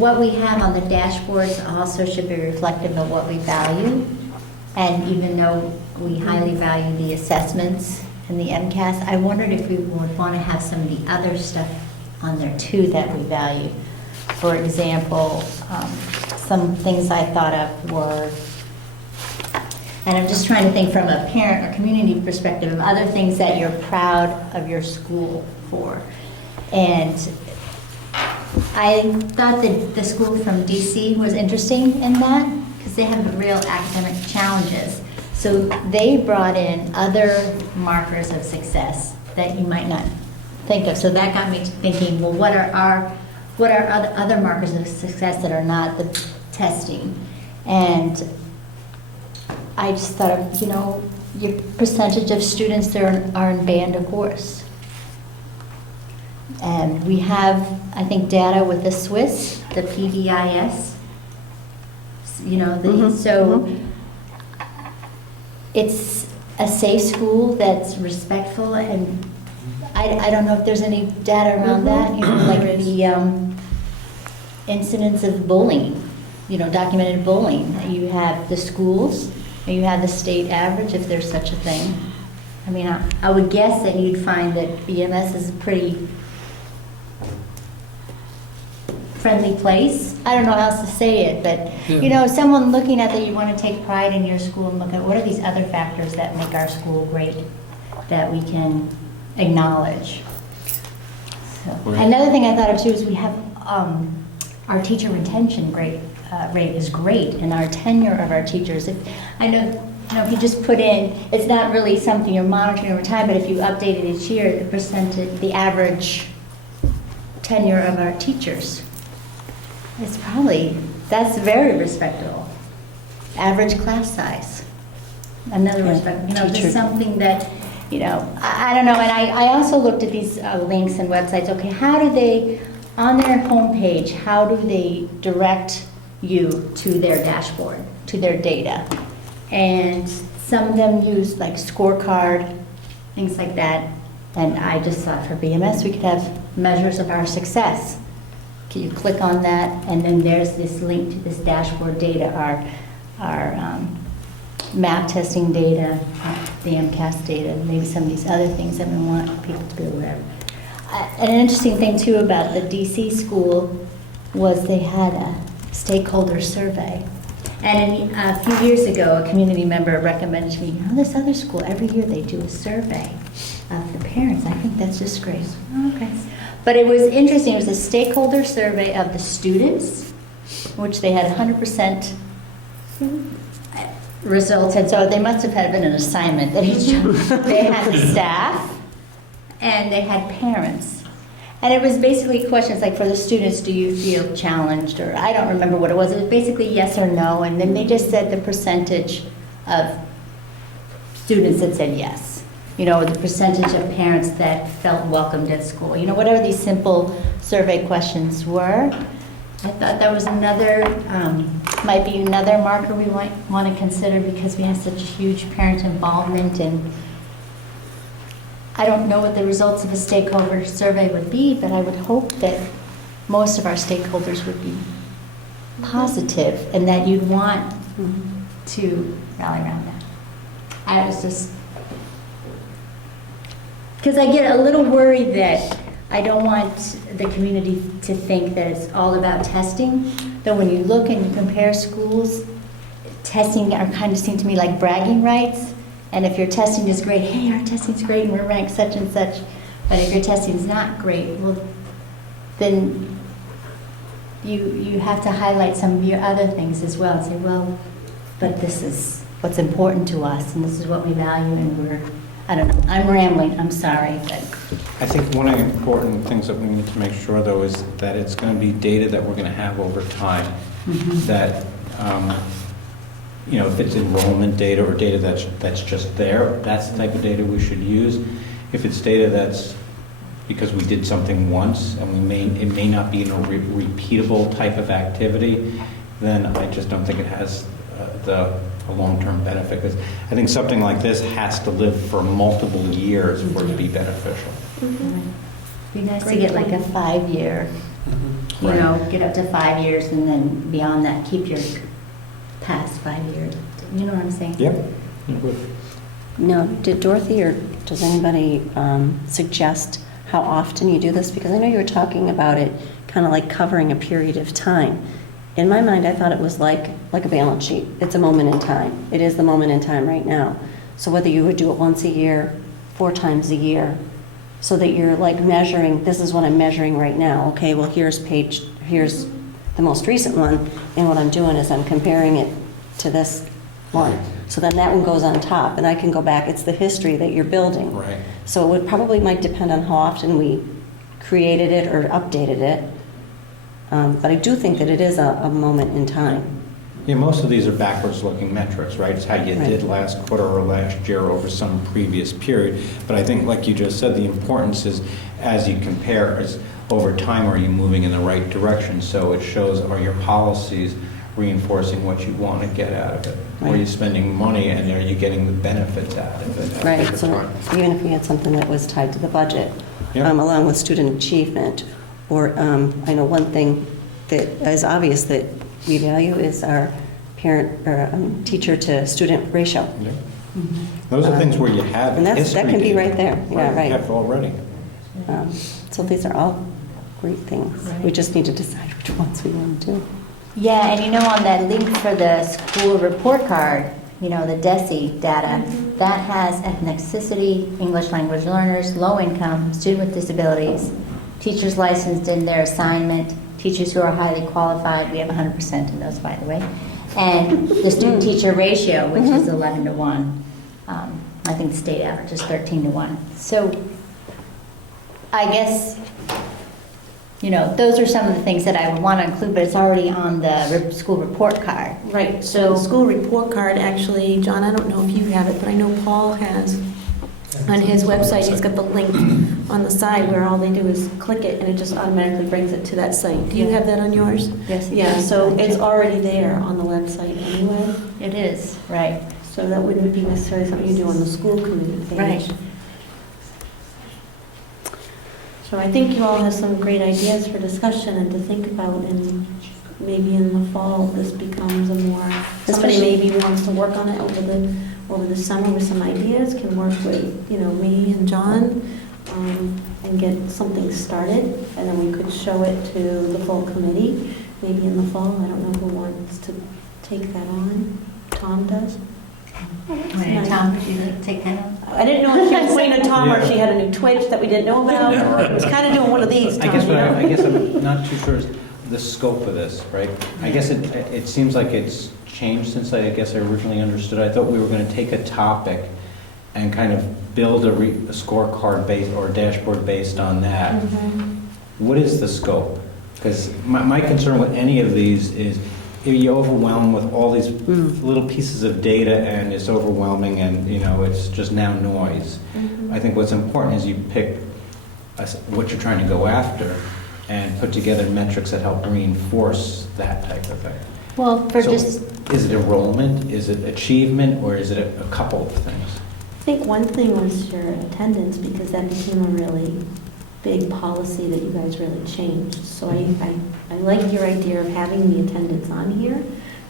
what we have on the dashboards also should be reflective of what we value. And even though we highly value the assessments and the MCAS, I wondered if we would want to have some of the other stuff on there too that we value. For example, some things I thought of were, and I'm just trying to think from a parent or community perspective of other things that you're proud of your school for. And I thought that the school from DC was interesting in that, because they have real academic challenges. So they brought in other markers of success that you might not think of. So that got me thinking, well, what are other markers of success that are not the testing? And I just thought of, your percentage of students that are in band or chorus. And we have, I think, data with the Swiss, the PBIS. So it's a safe school that's respectful, and I don't know if there's any data around that, like the incidents of bullying, documented bullying. You have the schools, and you have the state average, if there's such a thing. I mean, I would guess that you'd find that BMS is a pretty friendly place. I don't know how else to say it, but, someone looking at that, you want to take pride in your school and look at what are these other factors that make our school great that we can acknowledge. So, Right. another thing I thought of too is we have our teacher retention rate is great, and our tenure of our teachers. If you just put in, it's not really something you're monitoring over time, but if you update it each year, the average tenure of our teachers, that's very respectable. Average class size, another respect. Just something that, I don't know. And I also looked at these links and websites. Okay, how do they, on their homepage, how do they direct you to their dashboard, to their data? And some of them use like scorecard, things like that. And I just thought for BMS we could have measures of our success. Can you click on that, and then there's this link to this dashboard data, our map testing data, the MCAS data, maybe some of these other things that we want people to be aware of. An interesting thing too about the DC school was they had a stakeholder survey. And a few years ago, a community member recommended to me, this other school, every year they do a survey of the parents. I think that's just great. Okay. But it was interesting. It was a stakeholder survey of the students, which they had 100% results. And so they must have had been an assignment that each they had the staff and they had parents. And it was basically questions like, for the students, do you feel challenged? Or I don't remember what it was. It was basically yes or no. And then they just said the percentage of students that said yes. The percentage of parents that felt welcomed at school. Whatever these simple survey questions were. I thought that was might be another marker we might want to consider, because we have such huge parent involvement, and I don't know what the results of a stakeholder survey would be, but I would hope that most of our stakeholders would be positive and that you'd want to rally around that. I was just, because I get a little worried that I don't want the community to think that it's all about testing. Though when you look and you compare schools, testing are kind of seem to me like bragging rights. And if your testing is great, hey, our testing's great and we're ranked such and such. But if your testing's not great, well, then you have to highlight some of your other things as well and say, well, but this is what's important to us and this is what we value, and I don't know, I'm rambling, I'm sorry, but. I think one of the important things that we need to make sure, though, is that it's going to be data that we're going to have over time. That, if it's enrollment data or data that's just there, that's the type of data we should use. If it's data that's because we did something once and it may not be in a repeatable type of activity, then I just don't think it has a long-term benefit. Because I think something like this has to live for multiple years for it to be beneficial. Be nice to get like a 5-year, get up to 5 years, and then beyond that, keep your past 5 years. You know what I'm saying? Yep. Now, did Dorothy or does anybody suggest how often you do this? Because I know you were talking about it kind of like covering a period of time. In my mind, I thought it was like a balance sheet. It's a moment in time. It is the moment in time right now. So whether you would do it once a year, 4 times a year, so that you're like measuring, this is what I'm measuring right now. Okay, well, here's the most recent one, and what I'm doing is I'm comparing it to this one. So then that one goes on top, and I can go back. It's the history that you're building. Right. So it would probably might depend on how often we created it or updated it. But I do think that it is a moment in time. Yeah, most of these are backwards-looking metrics, right? It's how you Right. did last quarter or last year over some previous period. But I think, like you just said, the importance is as you compare, is over time, are you moving in the right direction? So it shows, are your policies reinforcing what you want to get out of it? Or are you Right. spending money and are you getting the benefits out of it? Right, over so time? even if we had something that was tied to the budget, Yeah. along with student achievement, or I know one thing that is obvious that we value is our parent or teacher to student ratio. Yeah. Those are things where you have And that history can be data. right there. Yeah, right. You have already. So these are all great things. We just need to decide which ones we want to do. Yeah, and on that link for the school report card, the DESE data, that has ethnicity, English language learners, low income, student with disabilities, teachers licensed in their assignment, teachers who are highly qualified, we have 100% in those, by the way, and the student-teacher ratio, which is 11-1. I think the state average is 13-1. So I guess, those are some of the things that I would want to include, but it's already on the school report card. Right, so the school report card, actually, John, I don't know if you have it, but I know Paul has on his website, he's got the link on the side where all they do is click it and it just automatically brings it to that site. Do you have that on yours? Yes. Yeah, so it's already there on the website anyway, It is, right. so that wouldn't be necessarily something you do on the school committee page. Right. So I think you all have some great ideas for discussion and to think about, and maybe in the fall, this becomes a more, somebody Especially- maybe wants to work on it over the summer with some ideas, can work with, me and John, and get something started, and then we could show it to the full committee, maybe in the fall. I don't know who wants to take that on. Tom does? Tom, would you like to take that on? I didn't know if she was pointing at Tom or if she had a new Twitch that we didn't know about. Yeah, right. I was kind of doing one of these, Tom, I guess you know? I guess I'm not too sure is the scope of this, right? I guess it seems like it's changed since I guess I originally understood. I thought we were going to take a topic and kind of build a scorecard based or a dashboard based on that. What is the scope? Because my concern with any of these is if you overwhelm with all these little pieces of data and it's overwhelming and it's just now noise. I think what's important is you pick what you're trying to go after and put together metrics that help reinforce that type of thing. Well, for So, just, is it enrollment, is it achievement, or is it a couple of things? I think one thing was your attendance, because that became a really big policy that you guys really changed. So I like your idea of having the attendance on here.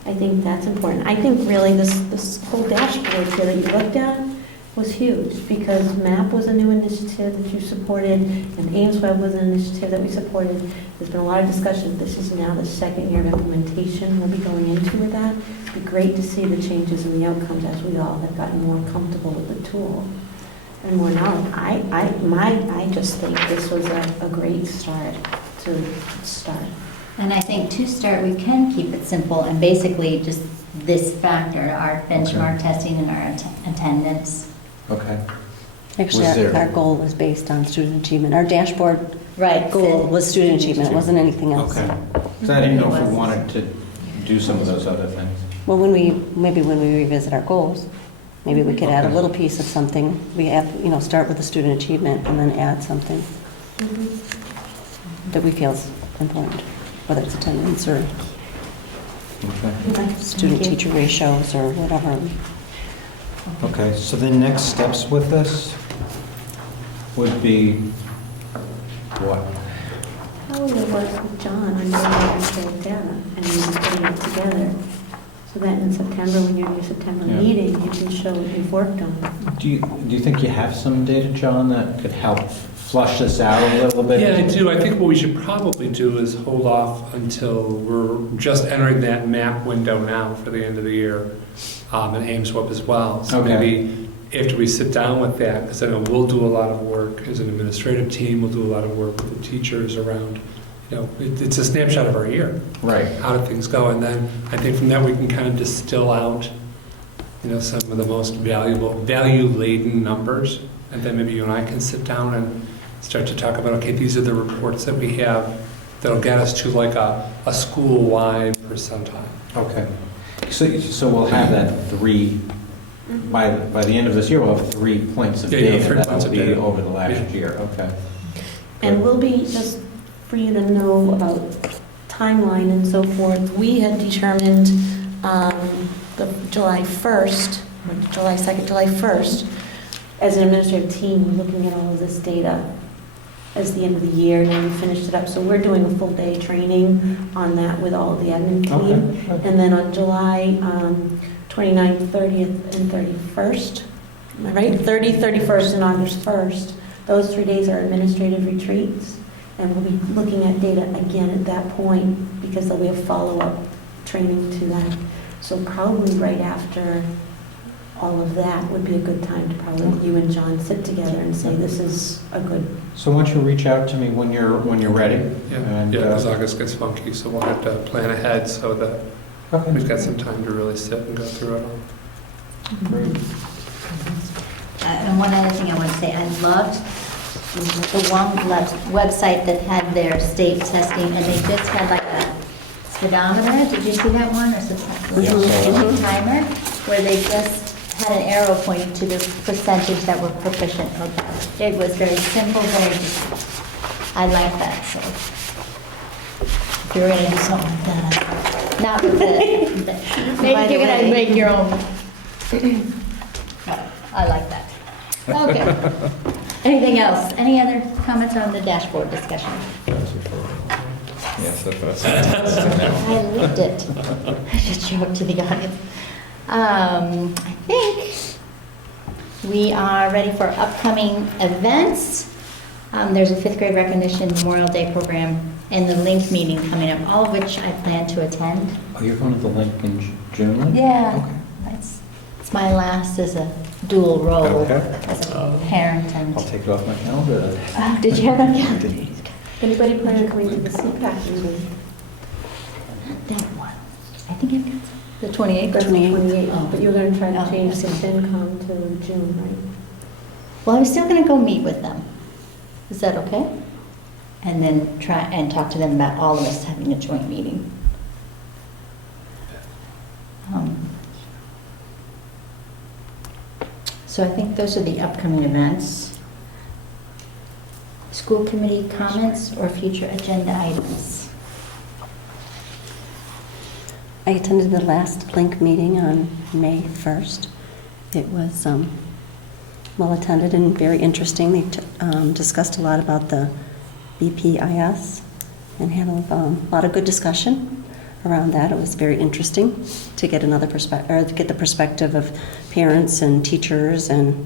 I think that's important. I think really this whole dashboard here that you looked at was huge, because MAP was a new initiative that you supported, and AimsWeb was an initiative that we supported. There's been a lot of discussion. This is now the second year of implementation we'll be going into with that. It'd be great to see the changes in the outcomes as we all have gotten more comfortable with the tool and more knowledge. I just think this was a great start to start. and I think to start, we can keep it simple and basically just this factor, our benchmark testing and our attendance. Okay. Actually, Was there- our goal was based on student achievement. Our dashboard Right. goal was student achievement, it wasn't anything else. Okay. So I didn't know if we wanted to do some of those other things. Well, maybe when we revisit our goals, maybe we could add a little piece of something. We have, start with the student achievement and then add something that we feel is important, whether it's attendance or Okay. student-teacher ratios or whatever. Okay, so the next steps with this would be what? How will it work with John on your actual data and then putting it together? So that in September, when you're in your September Yeah. meeting, you can show what you've worked on. Do you think you have some data, John, that could help flush this out a little bit? Yeah, I do. I think what we should probably do is hold off until we're just entering that MAP window now for the end of the year, and AimsWeb as well. So Okay. maybe after we sit down with that, because I know we'll do a lot of work as an administrative team, we'll do a lot of work with the teachers around, it's a snapshot of our year. Right. How did things go? And then I think from that we can kind of distill out, some of the most value-laden numbers. And then maybe you and I can sit down and start to talk about, okay, these are the reports that we have that'll get us to like a school-wide percentile. Okay. So we'll have that 3, by the end of this year, we'll have 3 points of Yeah, yeah, data 3 that points will of be data. over the last Yeah. year. Okay. And we'll be, just for you to know about timeline and so forth, we had determined the July 1st, July 2nd, July 1st, as an administrative team, looking at all of this data as the end of the year, and then we finished it up. So we're doing a full day training on that with all of the admin team. Okay. And then on July 29th, 30th, and 31st, am I right? 30th, 31st, and August 1st. Those 3 days are administrative retreats, and we'll be looking at data again at that point because there'll be a follow-up training to that. So probably right after all of that would be a good time to probably you and John sit together and say, this is a good. So why don't you reach out to me when you're ready? Yeah, And, because August gets funky, so we'll have to plan ahead so that Okay. we've got some time to really sit and go through it all. And one other thing I want to say, I loved the one website that had their state testing, and they just had like a speedometer. Did you see that one? Or some timer, where they just had an arrow pointing to the percentage that were proficient. It was very simple, very just, I like that, so. If you're going to do something like that, not with the maybe you're going to make your own. I like that. Okay. Anything else? Any other comments on the dashboard discussion? Yes, that's what I was I lived it. I should show it to the audience. I think we are ready for upcoming events. There's a 5th grade recognition Memorial Day program and the Link meeting coming up, all of which I plan to attend. Oh, you're going to the link in June? Yeah, Okay. it's my last as a dual role Okay. as a parent and. I'll take it off my calendar then. Oh, did you have that calendar? Anybody plan on coming to the CPAC meeting? That one. I think I've got the 28th. That's the 28th, Oh. but you're going to try to Oh, change the okay. FinCom to June, right? Well, I'm still going to go meet with them. Is that okay? And then try and talk to them about all of us having a joint meeting. So I think those are the upcoming events. School committee comments or future agenda items? I attended the last Link meeting on May 1st. It was well attended and very interesting. They discussed a lot about the BPIS and had a lot of good discussion around that. It was very interesting to get another perspective, or to get the perspective of parents and teachers, and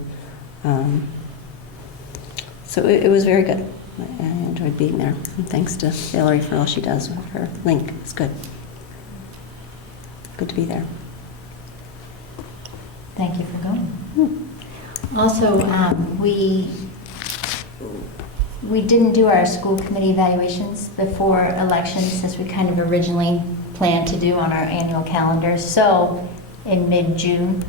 so it was very good. I enjoyed being there. And thanks to Valerie for all she does with her Link. It's good. Good to be there. Thank you for going. Also, we didn't do our school committee evaluations before elections, as we kind of originally planned to do on our annual calendar. So in mid-June,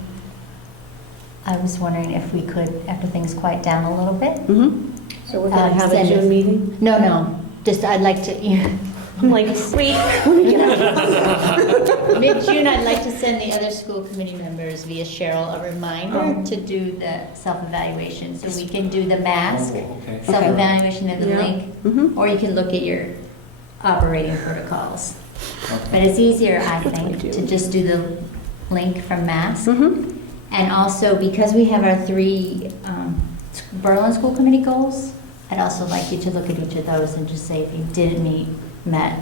I was wondering if we could, after things quiet down a little bit. Mm-hmm. So we're going to have a send it. June meeting? No, just I'd like to, I'm like, wait, let me get out. mid-June, I'd like to send the other school committee members via Cheryl a reminder to do the self-evaluation, so we can do the mask, Oh, okay. self-evaluation of the Yeah. link, Mm-hmm. or you can look at your operating protocols. But it's easier, I think, to just do the link from mask. Mm-hmm. And also, because we have our 3 Berlin School Committee goals, I'd also like you to look at each of those and just say if you didn't meet, met,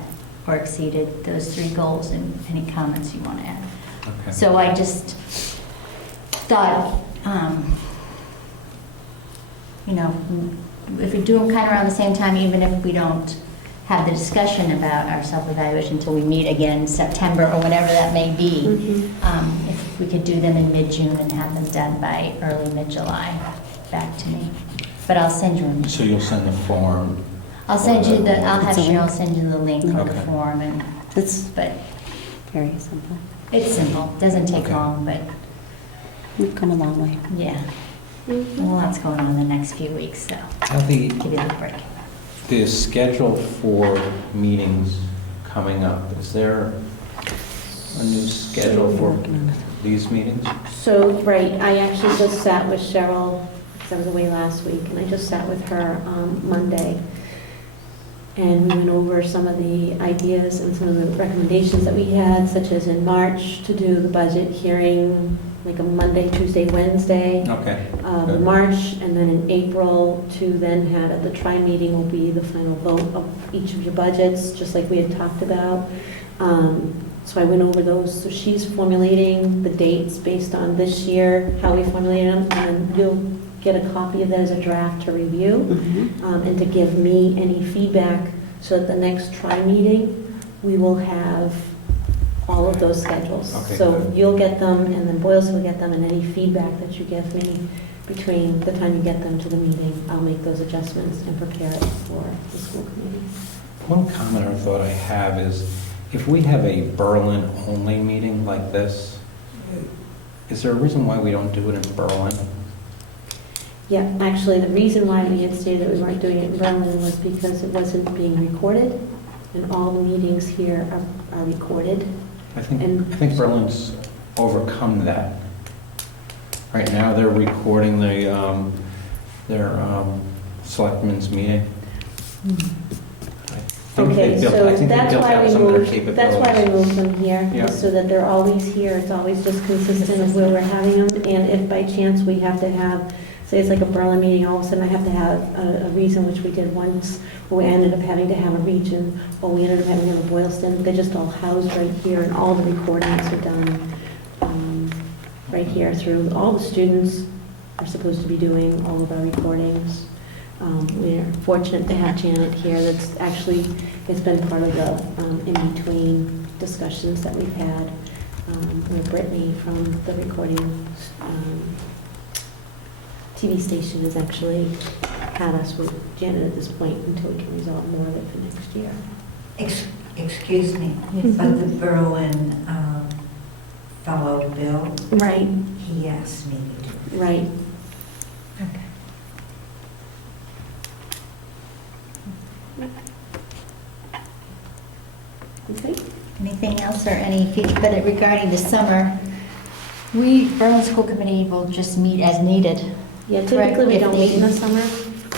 or exceeded those 3 goals, and any comments you want to add. Okay. So I just thought, if we do them kind of around the same time, even if we don't have the discussion about our self-evaluation until we meet again in September or whenever that may be, if we could do them in mid-June and have them done by early mid-July, back to me. But I'll send you them. So you'll send the form I'll send you the, I'll have It's a link. Cheryl send you the link for the Okay. form, and, It's but very simple. it's simple, doesn't take Okay. long, but, We've come a long way. yeah. A lot's going on in the next few weeks, so Now, the give you that break. schedule for meetings coming up, is there a new schedule for these meetings? So, right, I actually just sat with Cheryl, because I was away last week, and I just sat with her Monday. And we went over some of the ideas and some of the recommendations that we had, such as in March to do the budget hearing, like a Monday, Tuesday, Wednesday. Okay. Good. March, and then in April to then have at the tri-meeting will be the final vote of each of your budgets, just like we had talked about. So I went over those, so she's formulating the dates based on this year, how we formulated them, and then you'll get a copy of that as a draft to review, and to give me any feedback, so at the next tri-meeting, we will have all of those schedules. Okay, So good. you'll get them, and then Boylston will get them, and any feedback that you give me between the time you get them to the meeting, I'll make those adjustments and prepare it for the school committee. One comment or thought I have is, if we have a Berlin-only meeting like this, is there a reason why we don't do it in Berlin? Yeah, actually, the reason why we had stated that we weren't doing it in Berlin was because it wasn't being recorded, and all the meetings here are recorded. I think Berlin's overcome that. Right now, they're recording their selectmen's meeting. I think Okay, they built- so I think they that's built why out we some of their moved, that's why we capabilities. moved them here, Yeah. so that they're always here, it's always just consistent with where we're having them, and if by chance we have to have, say it's like a Berlin meeting, all of a sudden I have to have a reason, which we did once, where we ended up having to have a region, or we ended up having to have a Boylston, they're just all housed right here, and all the recordings are done right here through, all the students are supposed to be doing all of our recordings. We're fortunate to have Janet here, that's actually, it's been part of the in-between discussions that we've had, where Brittany from the recording TV station has actually had us with Janet at this point until we can resolve more of it for next year. Excuse me, but the Berlin fellow, Bill, Right, he asked me to do it. right. Okay. Okay. Anything else or any feedback, but regarding the summer, Berlin School Committee will just meet as needed, Yeah, typically we If don't meet in the needed. summer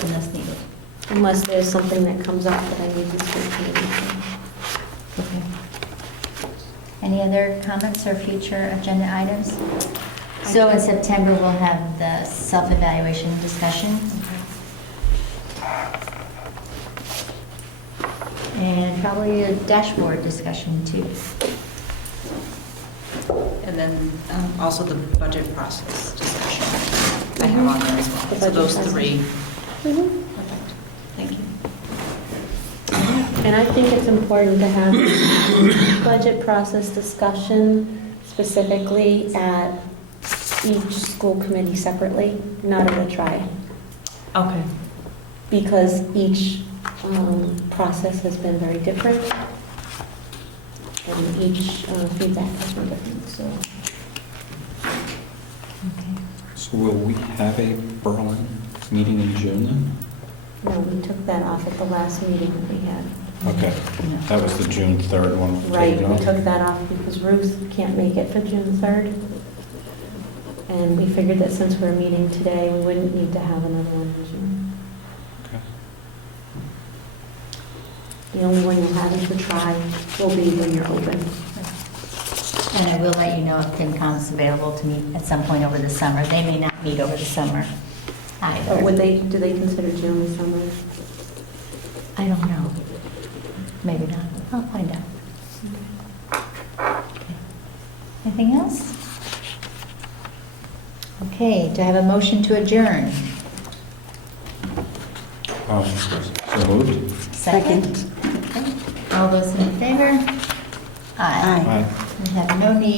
unless needed. unless there's something that comes up that I need to speak to. Okay. Any other comments or future agenda items? So in September, we'll have the self-evaluation discussion. And probably a dashboard discussion too. And then also the budget process discussion I have on there as The well. So budget those process. three. Mhm. Perfect. Thank you. And I think it's important to have budget process discussion specifically at each school committee separately, not at a tri, Okay. because each process has been very different, and each feedback has been different, so. So will we have a Berlin meeting in June then? No, we took that off at the last meeting that we had. Okay, that was the June 3rd one. Right, taken we off. took that off because Ruth can't make it for June 3rd. And we figured that since we're meeting today, we wouldn't need to have another one in June. Okay. The only one you'll have is the try will be when you're open. And I will let you know if FinCom's available to meet at some point over the summer. They may not meet over the summer either. But do they consider June the summer? I don't know. Maybe not. I'll find out. Okay. Anything else? Okay, do I have a motion to adjourn? So moved? Second. Okay. All those in favor? Aye. Aye. Aye. We have no need